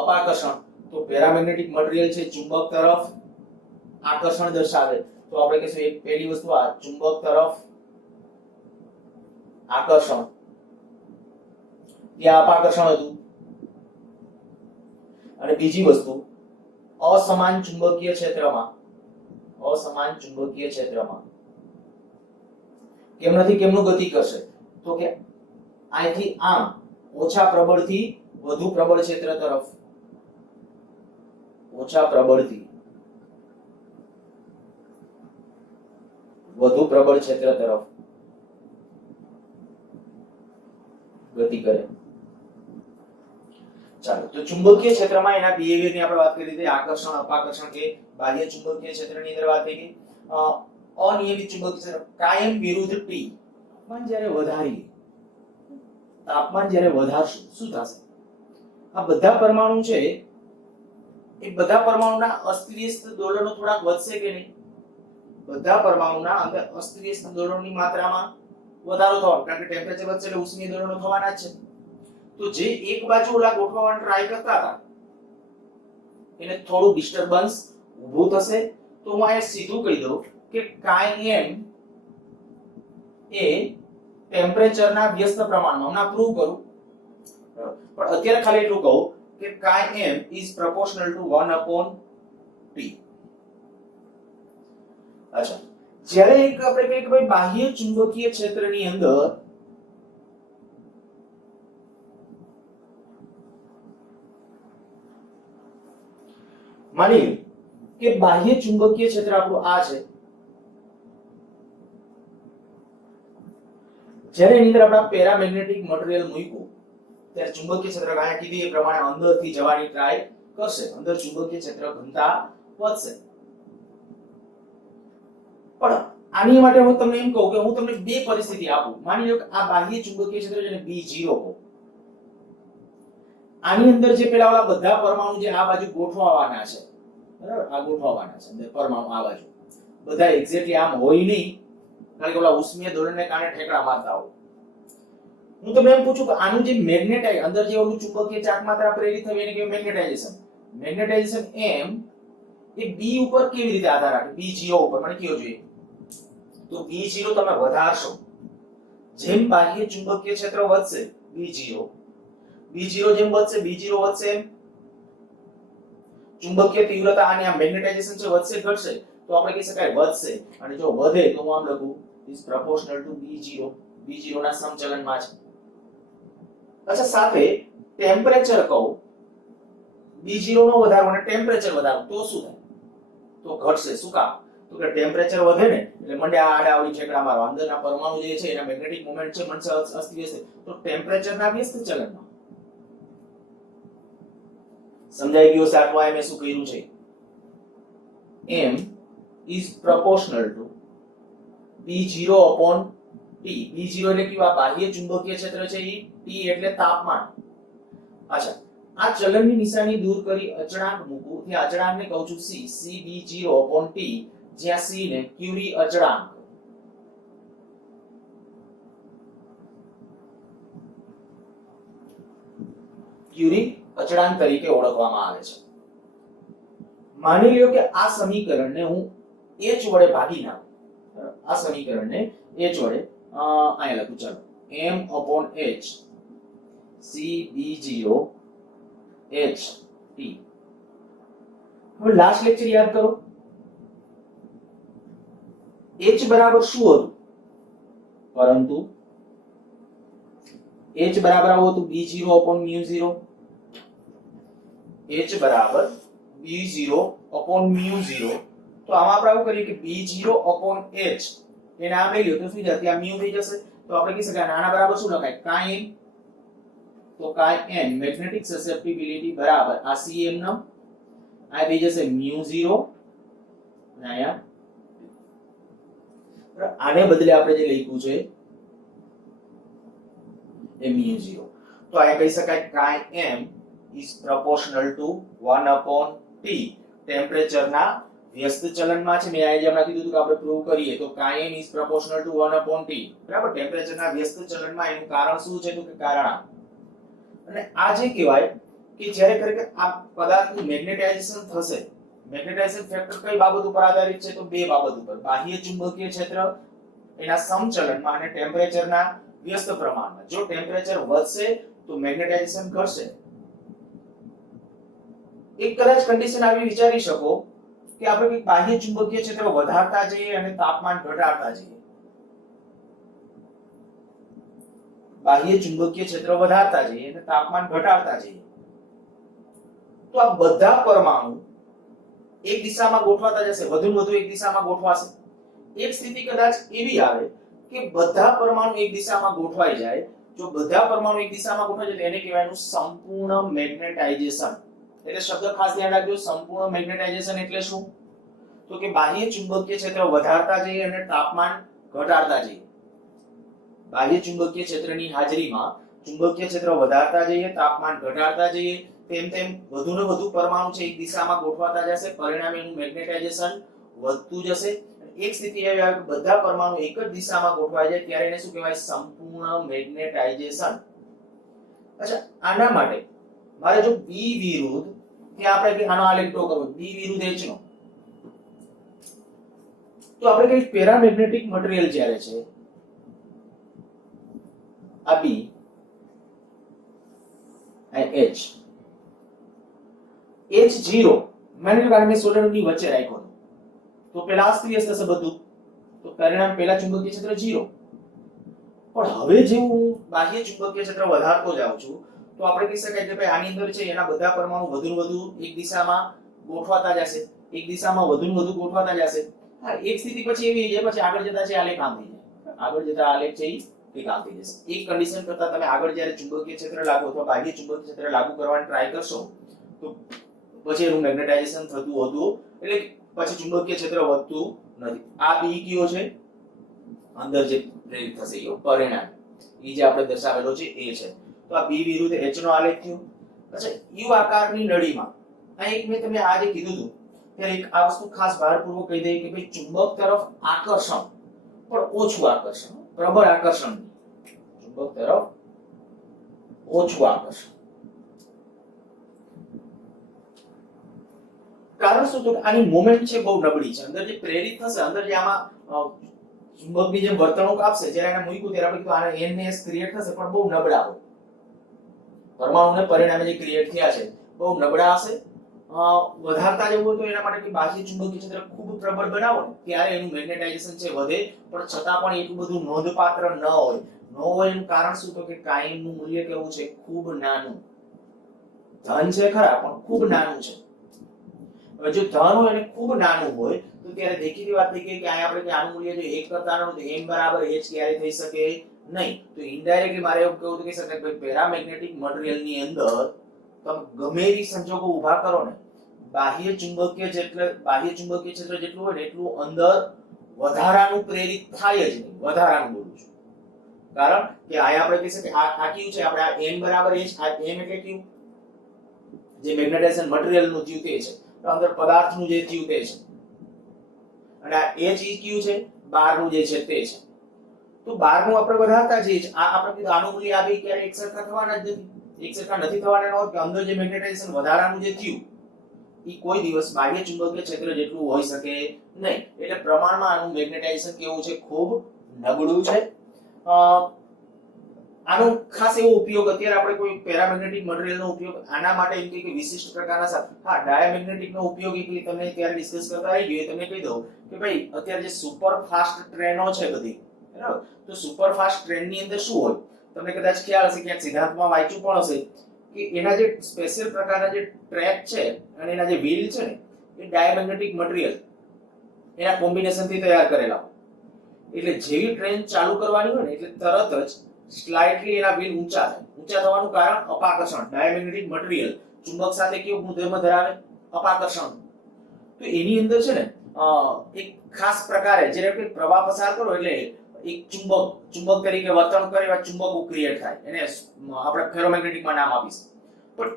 અપાકર્ષણ, તો પેરામેગ્નેટિક મટીરીયલ છે ચુંબક તરફ આકર્ષણ દર્શાવે, તો આપણે કહીશું એક પહેલી વસ્તુ આ ચુંબક તરફ આકર્ષણ, ત્યાં અપાકર્ષણ હતું. અને બીજી વસ્તુ અસમાન ચુંબકીય ક્ષેત્રમાં, અસમાન ચુંબકીય ક્ષેત્રમાં કેમ નથી, કેમનું ગતિ કરશે? તો કે અહીંથી આમ ઓછા પ્રબળથી વધુ પ્રબળ ક્ષેત્ર તરફ, ઓછા પ્રબળથી વધુ પ્રબળ ક્ષેત્ર તરફ ગતિ કરે. ચાલો, તો ચુંબકીય ક્ષેત્રમાં એના બિહેવિયરની આપણે વાત કરી હતી, આકર્ષણ, અપાકર્ષણ કે બાહ્ય ચુંબકીય ક્ષેત્રની અંદર વાત થઈ ગઈ. અનિયમિત ચુંબકીય ક્ષેત્ર કાયમ વિરુદ્ધ T. તાપમાન જ્યારે વધારીએ, તાપમાન જ્યારે વધારશું શું થશે? આ બધા પરમાણુ છે એ બધા પરમાણુના અસ્તરીય દોલનો થોડાક વધશે કે નહીં? બધા પરમાણુના અંદર અસ્તરીય દોલનની માત્રામાં વધારો થવાનો, કારણ કે ટેમ્પરેચર વધશે એટલે ઉષ્મીય દોલનો થવાના જ છે. તો જે એક બાજુ ઓલા ગોઠવવાનો ટ્રાય કરતા હતા એને થોડું ડિસ્ટર્બન્સ ઊભું થશે. તો હું આ સીધું કહી દઉં કે કાઈ m એ ટેમ્પરેચરના વ્યસ્ત પ્રમાણમાં, હમણાં પ્રૂવ કરું પણ અત્યારે ખાલી એટલું કહું કે કાઈ m is proportional to 1/T. અચ્છા, જ્યારે એક આપણે કહીએ કે ભાઈ બાહ્ય ચુંબકીય ક્ષેત્રની અંદર માની કે બાહ્ય ચુંબકીય ક્ષેત્ર આપણું આ છે, જ્યારે એની અંદર આપણા પેરામેગ્નેટિક મટીરીયલ મૂક્યું ત્યારે ચુંબકીય ક્ષેત્ર અહીંયા કીધી એ પ્રમાણે અંદરથી જવાની ટ્રાય કરશે, અંદર ચુંબકીય ક્ષેત્ર ઘનતા વધશે. પણ આની માટે હું તમને એમ કહું કે હું તમને બે પરિસ્થિતિ આપું. માની લો કે આ બાહ્ય ચુંબકીય ક્ષેત્ર જેને B0 કહો, આની અંદર જે પેલા ઓલા બધા પરમાણુ જે આ બાજુ ગોઠવાવાના છે, બરાબર, આ ગોઠવાવાના છે અંદર પરમાણુ આ બાજુ બધા એક્ઝેક્ટલી આમ હોય નહીં, કારણ કે ઓલા ઉષ્મીય દોલનને કારણે ઠેકડા મારતા હોય. હું તમને એમ પૂછું કે આનું જે મેગ્નેટાઇઝ અંદર જે ઓલું ચુંબકીય ચાર્જ માત્રા પ્રેરિત થવી એને કહેવાય મેગ્નેટાઇઝેશન. મેગ્નેટાઇઝેશન m એ B ઉપર કેવી રીતે આધાર રાખે? B0 ઉપર. મને કયો જોઈએ? તો B0 તમે વધારશો, જેમ બાહ્ય ચુંબકીય ક્ષેત્ર વધશે B0 જેમ વધશે, B0 વધશે એમ ચુંબકીય તીવ્રતા આની આ મેગ્નેટાઇઝેશન છે વધશે ઘટશે? તો આપણે કહી શકાય વધશે. અને જો વધે તો હું આમ લખું is proportional to B0 ના સમચલનમાં છે. અચ્છા, સાથે ટેમ્પરેચર કહું, B0 નો વધારો અને ટેમ્પરેચર વધારો તો શું થાય? તો ઘટશે. શું કામ? તો કે ટેમ્પરેચર વધે ને એટલે મંડે આ આડા આવડી ઠેકડા મારવા, અંદરના પરમાણુ જે છે એના મેગ્નેટિક મોમેન્ટ છે મનસે અસ્તવ્યસ્ત, તો ટેમ્પરેચરના વ્યસ્ત ચલનમાં. સમજાઈ ગયું? સાતમાં મેં શું કર્યું છે? m is proportional to B0/T. B0 એટલે કે આ બાહ્ય ચુંબકીય ક્ષેત્ર છે, એ T એટલે તાપમાન. અચ્છા, આ ચલનની નિશાની દૂર કરી અચળાંક મૂકું, ત્યાં અચળાંકને કહું છું C B0/T, જ્યાં C ને ક્યુરી અચળાંક, ક્યુરી અચળાંક તરીકે ઓળખવામાં આવે છે. માની લ્યો કે આ સમીકરણને હું h વડે ભાગી નાખું, આ સમીકરણને h વડે અહીંયા લખું, ચાલો m/h C B0/T. હવે લાસ્ટ લેક્ચર યાદ કરો, h બરાબર શું હતું? પરંતુ h બરાબર આવું હતું B0/μ0, h બરાબર b0 upon mu0 તો આમાં આપણે આવું કરીએ કે b0 upon h એને આમ લઈ લ્યો તો શું થાય ત્યાં mu થઈ જશે તો આપણે કહી શકાય આના બરાબર શું લખાય chi n તો chi n મેગ્નેટિક સસેપ્ટિબિલિટી બરાબર આ cm નો આ થઈ જશે mu0 અને આયા આને બદલે આપણે જે લખ્યું છે એ mu0 તો આ કહી શકાય chi m is proportional to 1 upon t temperature ના વ્યસ્ત ચલનમાં છે મેં આ જે હમણાં કીધું હતું કે આપણે પ્રૂવ કરીએ તો chi m is proportional to 1 upon t બરાબર ટેમ્પરેચર ના વ્યસ્ત ચલનમાં એનું કારણ શું છે તો કે કારણ અને આ જે કહેવાય કે જ્યારે ખરેખર આ પદાર્થનું મેગ્નેટાઇઝેશન થશે મેગ્નેટાઇઝેશન ફેક્ટર કઈ બાબત ઉપર આધારિત છે તો બે બાબત ઉપર બાહ્ય ચુંબકીય ક્ષેત્ર એના સમચલનમાં અને ટેમ્પરેચરના વ્યસ્ત પ્રમાણમાં જો ટેમ્પરેચર વધશે તો મેગ્નેટાઇઝેશન ઘટશે એક કદાચ કન્ડિશન આવી વિચારી શકો કે આપણે એક બાહ્ય ચુંબકીય ક્ષેત્ર વધારતા જઈએ અને તાપમાન ઘટાડતા જઈએ બાહ્ય ચુંબકીય ક્ષેત્ર વધારતા જઈએ અને તાપમાન ઘટાડતા જઈએ તો આ બધા પરમાણુ એક દિશામાં ગોઠવાતા જશે વધુ વધુ એક દિશામાં ગોઠવાશે એક સ્થિતિ કદાચ એવી આવે કે બધા પરમાણુ એક દિશામાં ગોઠવાઈ જાય જો બધા પરમાણુ એક દિશામાં ગોઠવાઈ જાય તો એને કહેવાયનું સંપૂર્ણ મેગ્નેટાઇઝેશન એટલે શબ્દ ખાસ ધ્યાન રાખજો સંપૂર્ણ મેગ્નેટાઇઝેશન એટલે શું તો કે બાહ્ય ચુંબકીય ક્ષેત્ર વધારતા જઈએ અને તાપમાન ઘટાડતા જઈએ બાહ્ય ચુંબકીય ક્ષેત્રની હાજરીમાં ચુંબકીય ક્ષેત્ર વધારતા જઈએ તાપમાન ઘટાડતા જઈએ તેમ તેમ વધુ ને વધુ પરમાણુ છે એક દિશામાં ગોઠવાતા જશે પરિણામે એનું મેગ્નેટાઇઝેશન વધતું જશે એક સ્થિતિ એવી આવે કે બધા પરમાણુ એક જ દિશામાં ગોઠવાઈ જાય ત્યારે એને શું કહેવાય સંપૂર્ણ મેગ્નેટાઇઝેશન અચ્છા આના માટે મારે જો b વિરુદ્ધ કે આપણે આનો આલેખ ડ્રો કરવો b વિરુદ્ધ h નો તો આપણે કઈ પેરામેગ્નેટિક મટીરીયલ જ્યારે છે આ b અને h H0 માની લો કે મેં સોલેનોઇડની વચ્ચે રાખ્યો તો પેલા અસ્તવ્યસ્ત થશે બધું તો પરિણામ પેલા ચુંબકીય ક્ષેત્ર 0 પણ હવે જે હું બાહ્ય ચુંબકીય ક્ષેત્ર વધારતો જાઉં છું તો આપણે કહી શકાય કે ભાઈ આની અંદર છે એના બધા પરમાણુ વધુ વધુ એક દિશામાં ગોઠવાતા જશે એક દિશામાં વધુ ગોઠવાતા જશે હા એક સ્થિતિ પછી એવી છે પછી આગળ જતા છે આલેખ કામ થઈ જાય આગળ જતા આલેખ છે એ કામ થઈ જશે એક કન્ડિશન કરતા તમે આગળ જ્યારે ચુંબકીય ક્ષેત્ર લાગુ અથવા બાહ્ય ચુંબકીય ક્ષેત્ર લાગુ કરવાની ટ્રાય કરશો તો પછી એનું મેગ્નેટાઇઝેશન થતું હતું એટલે પછી ચુંબકીય ક્ષેત્ર વધતું નથી આ બી કયો છે અંદર જે પ્રેરિત થશે એ પરિણામ એ જે આપણે દર્શાવેલો છે એ છે તો આ બી વિરુદ્ધ h નો આલેખ થયો અચ્છા યુ આકારની નળીમાં આ એક મેં તમને આજે કીધું હતું ત્યારે એક આ વસ્તુ ખાસ ભારપૂર્વક કહી દઈએ કે ભાઈ ચુંબક તરફ આકર્ષણ પણ ઓછું આકર્ષણ પ્રબળ આકર્ષણ ચુંબક તરફ ઓછું આકર્ષણ કારણ શું તો આની મોમેન્ટ છે બહુ નબળી છે અંદર જે પ્રેરિત થશે અંદર જે આમાં ચુંબકની જે વર્તણૂક આપશે જ્યારે એને મૂક્યું ત્યારે આપણે કીધું આને n ને s ક્રિએટ થશે પણ બહુ નબળા હોય પરમાણુને પરિણામે જે ક્રિએટ થયા છે બહુ નબળા હશે વધારતા જવું હોય તો એના માટે કે બાહ્ય ચુંબકીય ક્ષેત્ર ખૂબ પ્રબળ બનાવો ને ત્યારે એનું મેગ્નેટાઇઝેશન છે વધે પણ છતાં પણ એટલું બધું નોંધપાત્ર ન હોય એનું કારણ શું તો કે કાયમનું મૂલ્ય કેવું છે ખૂબ નાનું ધન છે ખરા પણ ખૂબ નાનું છે હવે જો ધન હોય અને ખૂબ નાનું હોય તો ત્યારે દેખીતી વાત થઈ ગઈ કે આ આપણે કે આનું મૂલ્ય જો 1 કરતા નાનું તો m બરાબર h ક્યારે થઈ શકે નહીં તો ઇનડાયરેક્ટલી મારે એવું કહેવું કે સર કે પેરામેગ્નેટિક મટીરીયલ ની અંદર તમે ગમે એવી સંજોગો ઊભા કરો ને બાહ્ય ચુંબકીય ક્ષેત્ર જેટલું હોય ને એટલું અંદર વધારાનું પ્રેરિત થાય જ નહીં વધારાનું બોલું છું કારણ કે આ આપણે કહી શકીએ આ કયું છે આપણે આ m બરાબર h આ m એટલે કયું જે મેગ્નેટાઇઝેશન મટીરીયલ નું થયું તે છે અંદર પદાર્થનું જે થયું તે છે અને આ h કયું છે બહારનું જે છે તે છે તો બહારનું આપણે વધારતા જઈએ છે આ આપણે કીધું આનું મૂલ્ય આ બે ક્યારે એકસરખા થવાના જ નથી એકસરખા નથી થવાના એનો અર્થ કે અંદર જે મેગ્નેટાઇઝેશન વધારાનું જે થયું એ કોઈ દિવસ બાહ્ય ચુંબકીય ક્ષેત્ર જેટલું હોઈ શકે નહીં એટલે પ્રમાણમાં આનું મેગ્નેટાઇઝેશન કેવું છે ખૂબ નબળું છે આનો ખાસ એવો ઉપયોગ અત્યારે આપણે કોઈ પેરામેગ્નેટિક મટીરીયલનો ઉપયોગ આના માટે એમ કે વિશિષ્ટ પ્રકારના હા ડાયામેગ્નેટિકનો ઉપયોગ એ તમને ત્યારે ડિસ્કસ કરતા રહી ગયો તમને કહી દઉં કે ભાઈ અત્યારે જે સુપર ફાસ્ટ ટ્રેનો છે બધી બરાબર તો સુપર ફાસ્ટ ટ્રેનની અંદર શું હોય તમને કદાચ ખ્યાલ હશે કે સિદ્ધાંતમાં વાંચ્યું પણ હશે કે એના જે સ્પેશિયલ પ્રકારના જે ટ્રેક છે અને એના જે વ્હીલ છે ને એ ડાયમેગ્નેટિક મટીરીયલ એના કોમ્બિનેશનથી તૈયાર કરેલા હોય. એટલે જેવી ટ્રેન ચાલુ કરવાની હોય ને એટલે તરત જ સ્લાઇટલી એના વ્હીલ ઊંચા થાય. ઊંચા થવાનું કારણ અપાકર્ષણ. ડાયમેગ્નેટિક મટીરીયલ ચુંબક સાથે કેવો ગુણધર્મ ધરાવે? અપાકર્ષણ. તો એની અંદર છે ને એક ખાસ પ્રકારે જ્યારે કોઈ પ્રવાહ પસાર કરો એટલે એક ચુંબક તરીકે વર્તન કરે એવા ચુંબકો ક્રિએટ થાય. એને આપણે ફેરોમેગ્નેટિક માં નામ આપીશું. પણ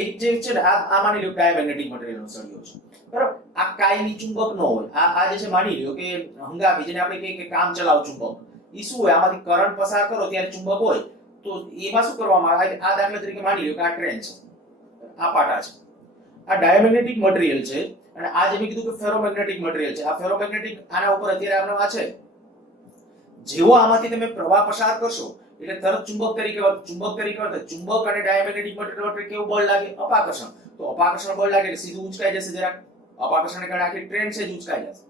એક જે છે ને આ માની લો ડાયમેગ્નેટિક મટીરીયલ નો સળિયો છે, બરાબર? આ કાયમી ચુંબક ન હોય. આ જે છે માની લ્યો કે હંગામી, જેને આપણે કહીએ કે કામ ચલાવ ચુંબક, ઈ શું હોય? આમાંથી કરંટ પસાર કરો ત્યારે ચુંબક હોય. તો એમાં શું કરવામાં આવે? આ દાખલા તરીકે માની લ્યો કે આ ટ્રેન છે, આ પાટા છે, આ ડાયમેગ્નેટિક મટીરીયલ છે, અને આ જે મેં કીધું કે ફેરોમેગ્નેટિક મટીરીયલ છે. આ ફેરોમેગ્નેટિક આના ઉપર અત્યારે આપણે આ છે. જેવો આમાંથી તમે પ્રવાહ પસાર કરશો એટલે તરત ચુંબક તરીકે વર્તે. ચુંબક અને ડાયમેગ્નેટિક મટીરીયલ વચ્ચે કેવું બળ લાગે? અપાકર્ષણ. તો અપાકર્ષણ બળ લાગે એટલે સીધું ઉંચકાઈ જશે. જરાક અપાકર્ષણને કારણે આખી ટ્રેન છે જ ઉંચકાઈ જશે.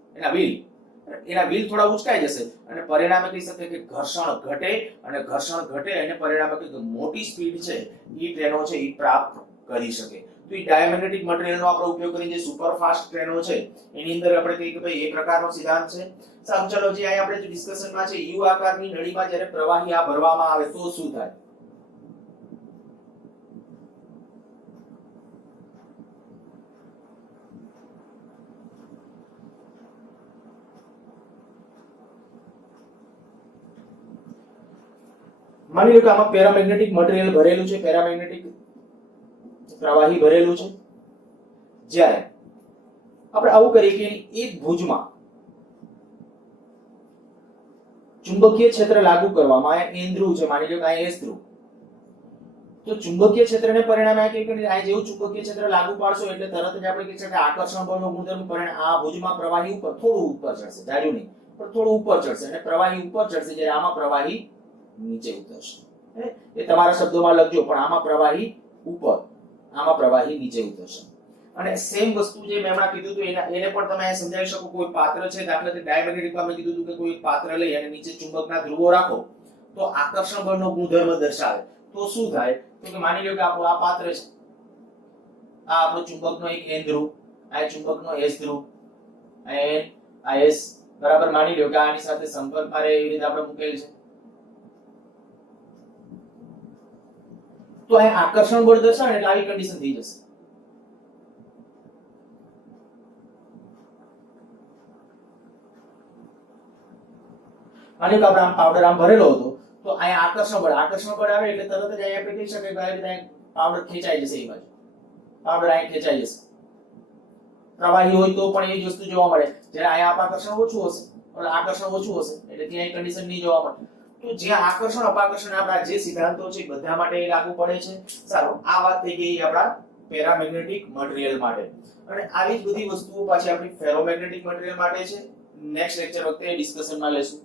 એના વ્હીલ થોડા ઉંચકાઈ જશે અને પરિણામે કહી શકે કે ઘર્ષણ ઘટે, અને ઘર્ષણ ઘટે અને પરિણામે કે મોટી સ્પીડ છે ઈ ટ્રેનો છે ઈ પ્રાપ્ત કરી શકે. તો ઈ ડાયમેગ્નેટિક મટીરીયલનો આપણે ઉપયોગ કરીને જે સુપરફાસ્ટ ટ્રેનો છે એની અંદર આપણે કહીએ કે ભાઈ એ પ્રકારનો સિદ્ધાંત છે. સારું, ચલો જે અહીં આપણે જે ડિસ્કશનમાં છે, યુ આકારની નળીમાં જ્યારે પ્રવાહી આ ભરવામાં આવે તો શું થાય? માની લો કે આમાં પેરામેગ્નેટિક મટીરીયલ ભરેલું છે, પેરામેગ્નેટિક પ્રવાહી ભરેલું છે. જ્યારે આપણે આવું કરીએ કે એક ભુજમાં ચુંબકીય ક્ષેત્ર લાગુ કરવામાં આવે, એન ધ્રુવ છે, માની લો કે આ એસ ધ્રુવ. તો ચુંબકીય ક્ષેત્રને પરિણામે આ જેવું ચુંબકીય ક્ષેત્ર લાગુ પાડશો એટલે તરત જ આપણે કહીએ કે આકર્ષણ બળનો ગુણધર્મ પરિણામે આ ભુજમાં પ્રવાહી ઉપર થોડું ઉપર ચડશે, જાજુ નહીં પણ થોડું ઉપર ચડશે, અને પ્રવાહી ઉપર ચડશે જ્યારે આમાં પ્રવાહી નીચે ઉતરશે. એ તમારા શબ્દોમાં લખજો, પણ આમાં પ્રવાહી ઉપર, આમાં પ્રવાહી નીચે ઉતરશે. અને સેમ વસ્તુ જે મેં હમણાં કીધું હતું એને પણ તમે સમજાવી શકો. કોઈ પાત્ર છે, દાખલા તરીકે ડાયમેગ્નેટિકમાં મેં કીધું હતું કે કોઈ પાત્ર લઈ અને નીચે ચુંબકના ધ્રુવો રાખો તો આકર્ષણ બળનો ગુણધર્મ દર્શાવે. તો શું થાય? તો કે માની લો કે આપણું આ પાત્ર છે, આ આપણો ચુંબકનો એક એન ધ્રુવ, આ ચુંબકનો એસ ધ્રુવ, આ એસ, બરાબર? માની લો કે આની સાથે સંપર્કમાં રહે એવી રીતે આપણે મૂકેલ છે. તો આ આકર્ષણ બળ દર્શાવે એટલે આવી કન્ડિશન થઈ જશે. અને આપણે આમ પાવડર આમ ભરેલો હતો તો અહીંયા આકર્ષણ બળ આવે એટલે તરત જ અહીંયા આપણે કહી શકીએ કે આ રીતે પાવડર ખેંચાઈ જશે. એ બાજુ પાવડર અહીંયા ખેંચાઈ જશે. પ્રવાહી હોય તો પણ એ જ વસ્તુ જોવા મળે. જ્યારે અહીંયા આકર્ષણ ઓછું હશે એટલે આકર્ષણ ઓછું હશે એટલે ત્યાં કન્ડિશન નહીં જોવા મળે. તો જ્યાં આકર્ષણ અપાકર્ષણ આપણા જે સિદ્ધાંતો છે બધા માટે લાગુ પડે છે. સારું, આ વાત થઈ ગઈ આપણા પેરામેગ્નેટિક મટીરીયલ માટે. અને આવી જ બધી વસ્તુઓ પાછી આપણી ફેરોમેગ્નેટિક મટીરીયલ માટે છે. નેક્સ્ટ લેક્ચર વખતે ડિસ્કશનમાં લેશું.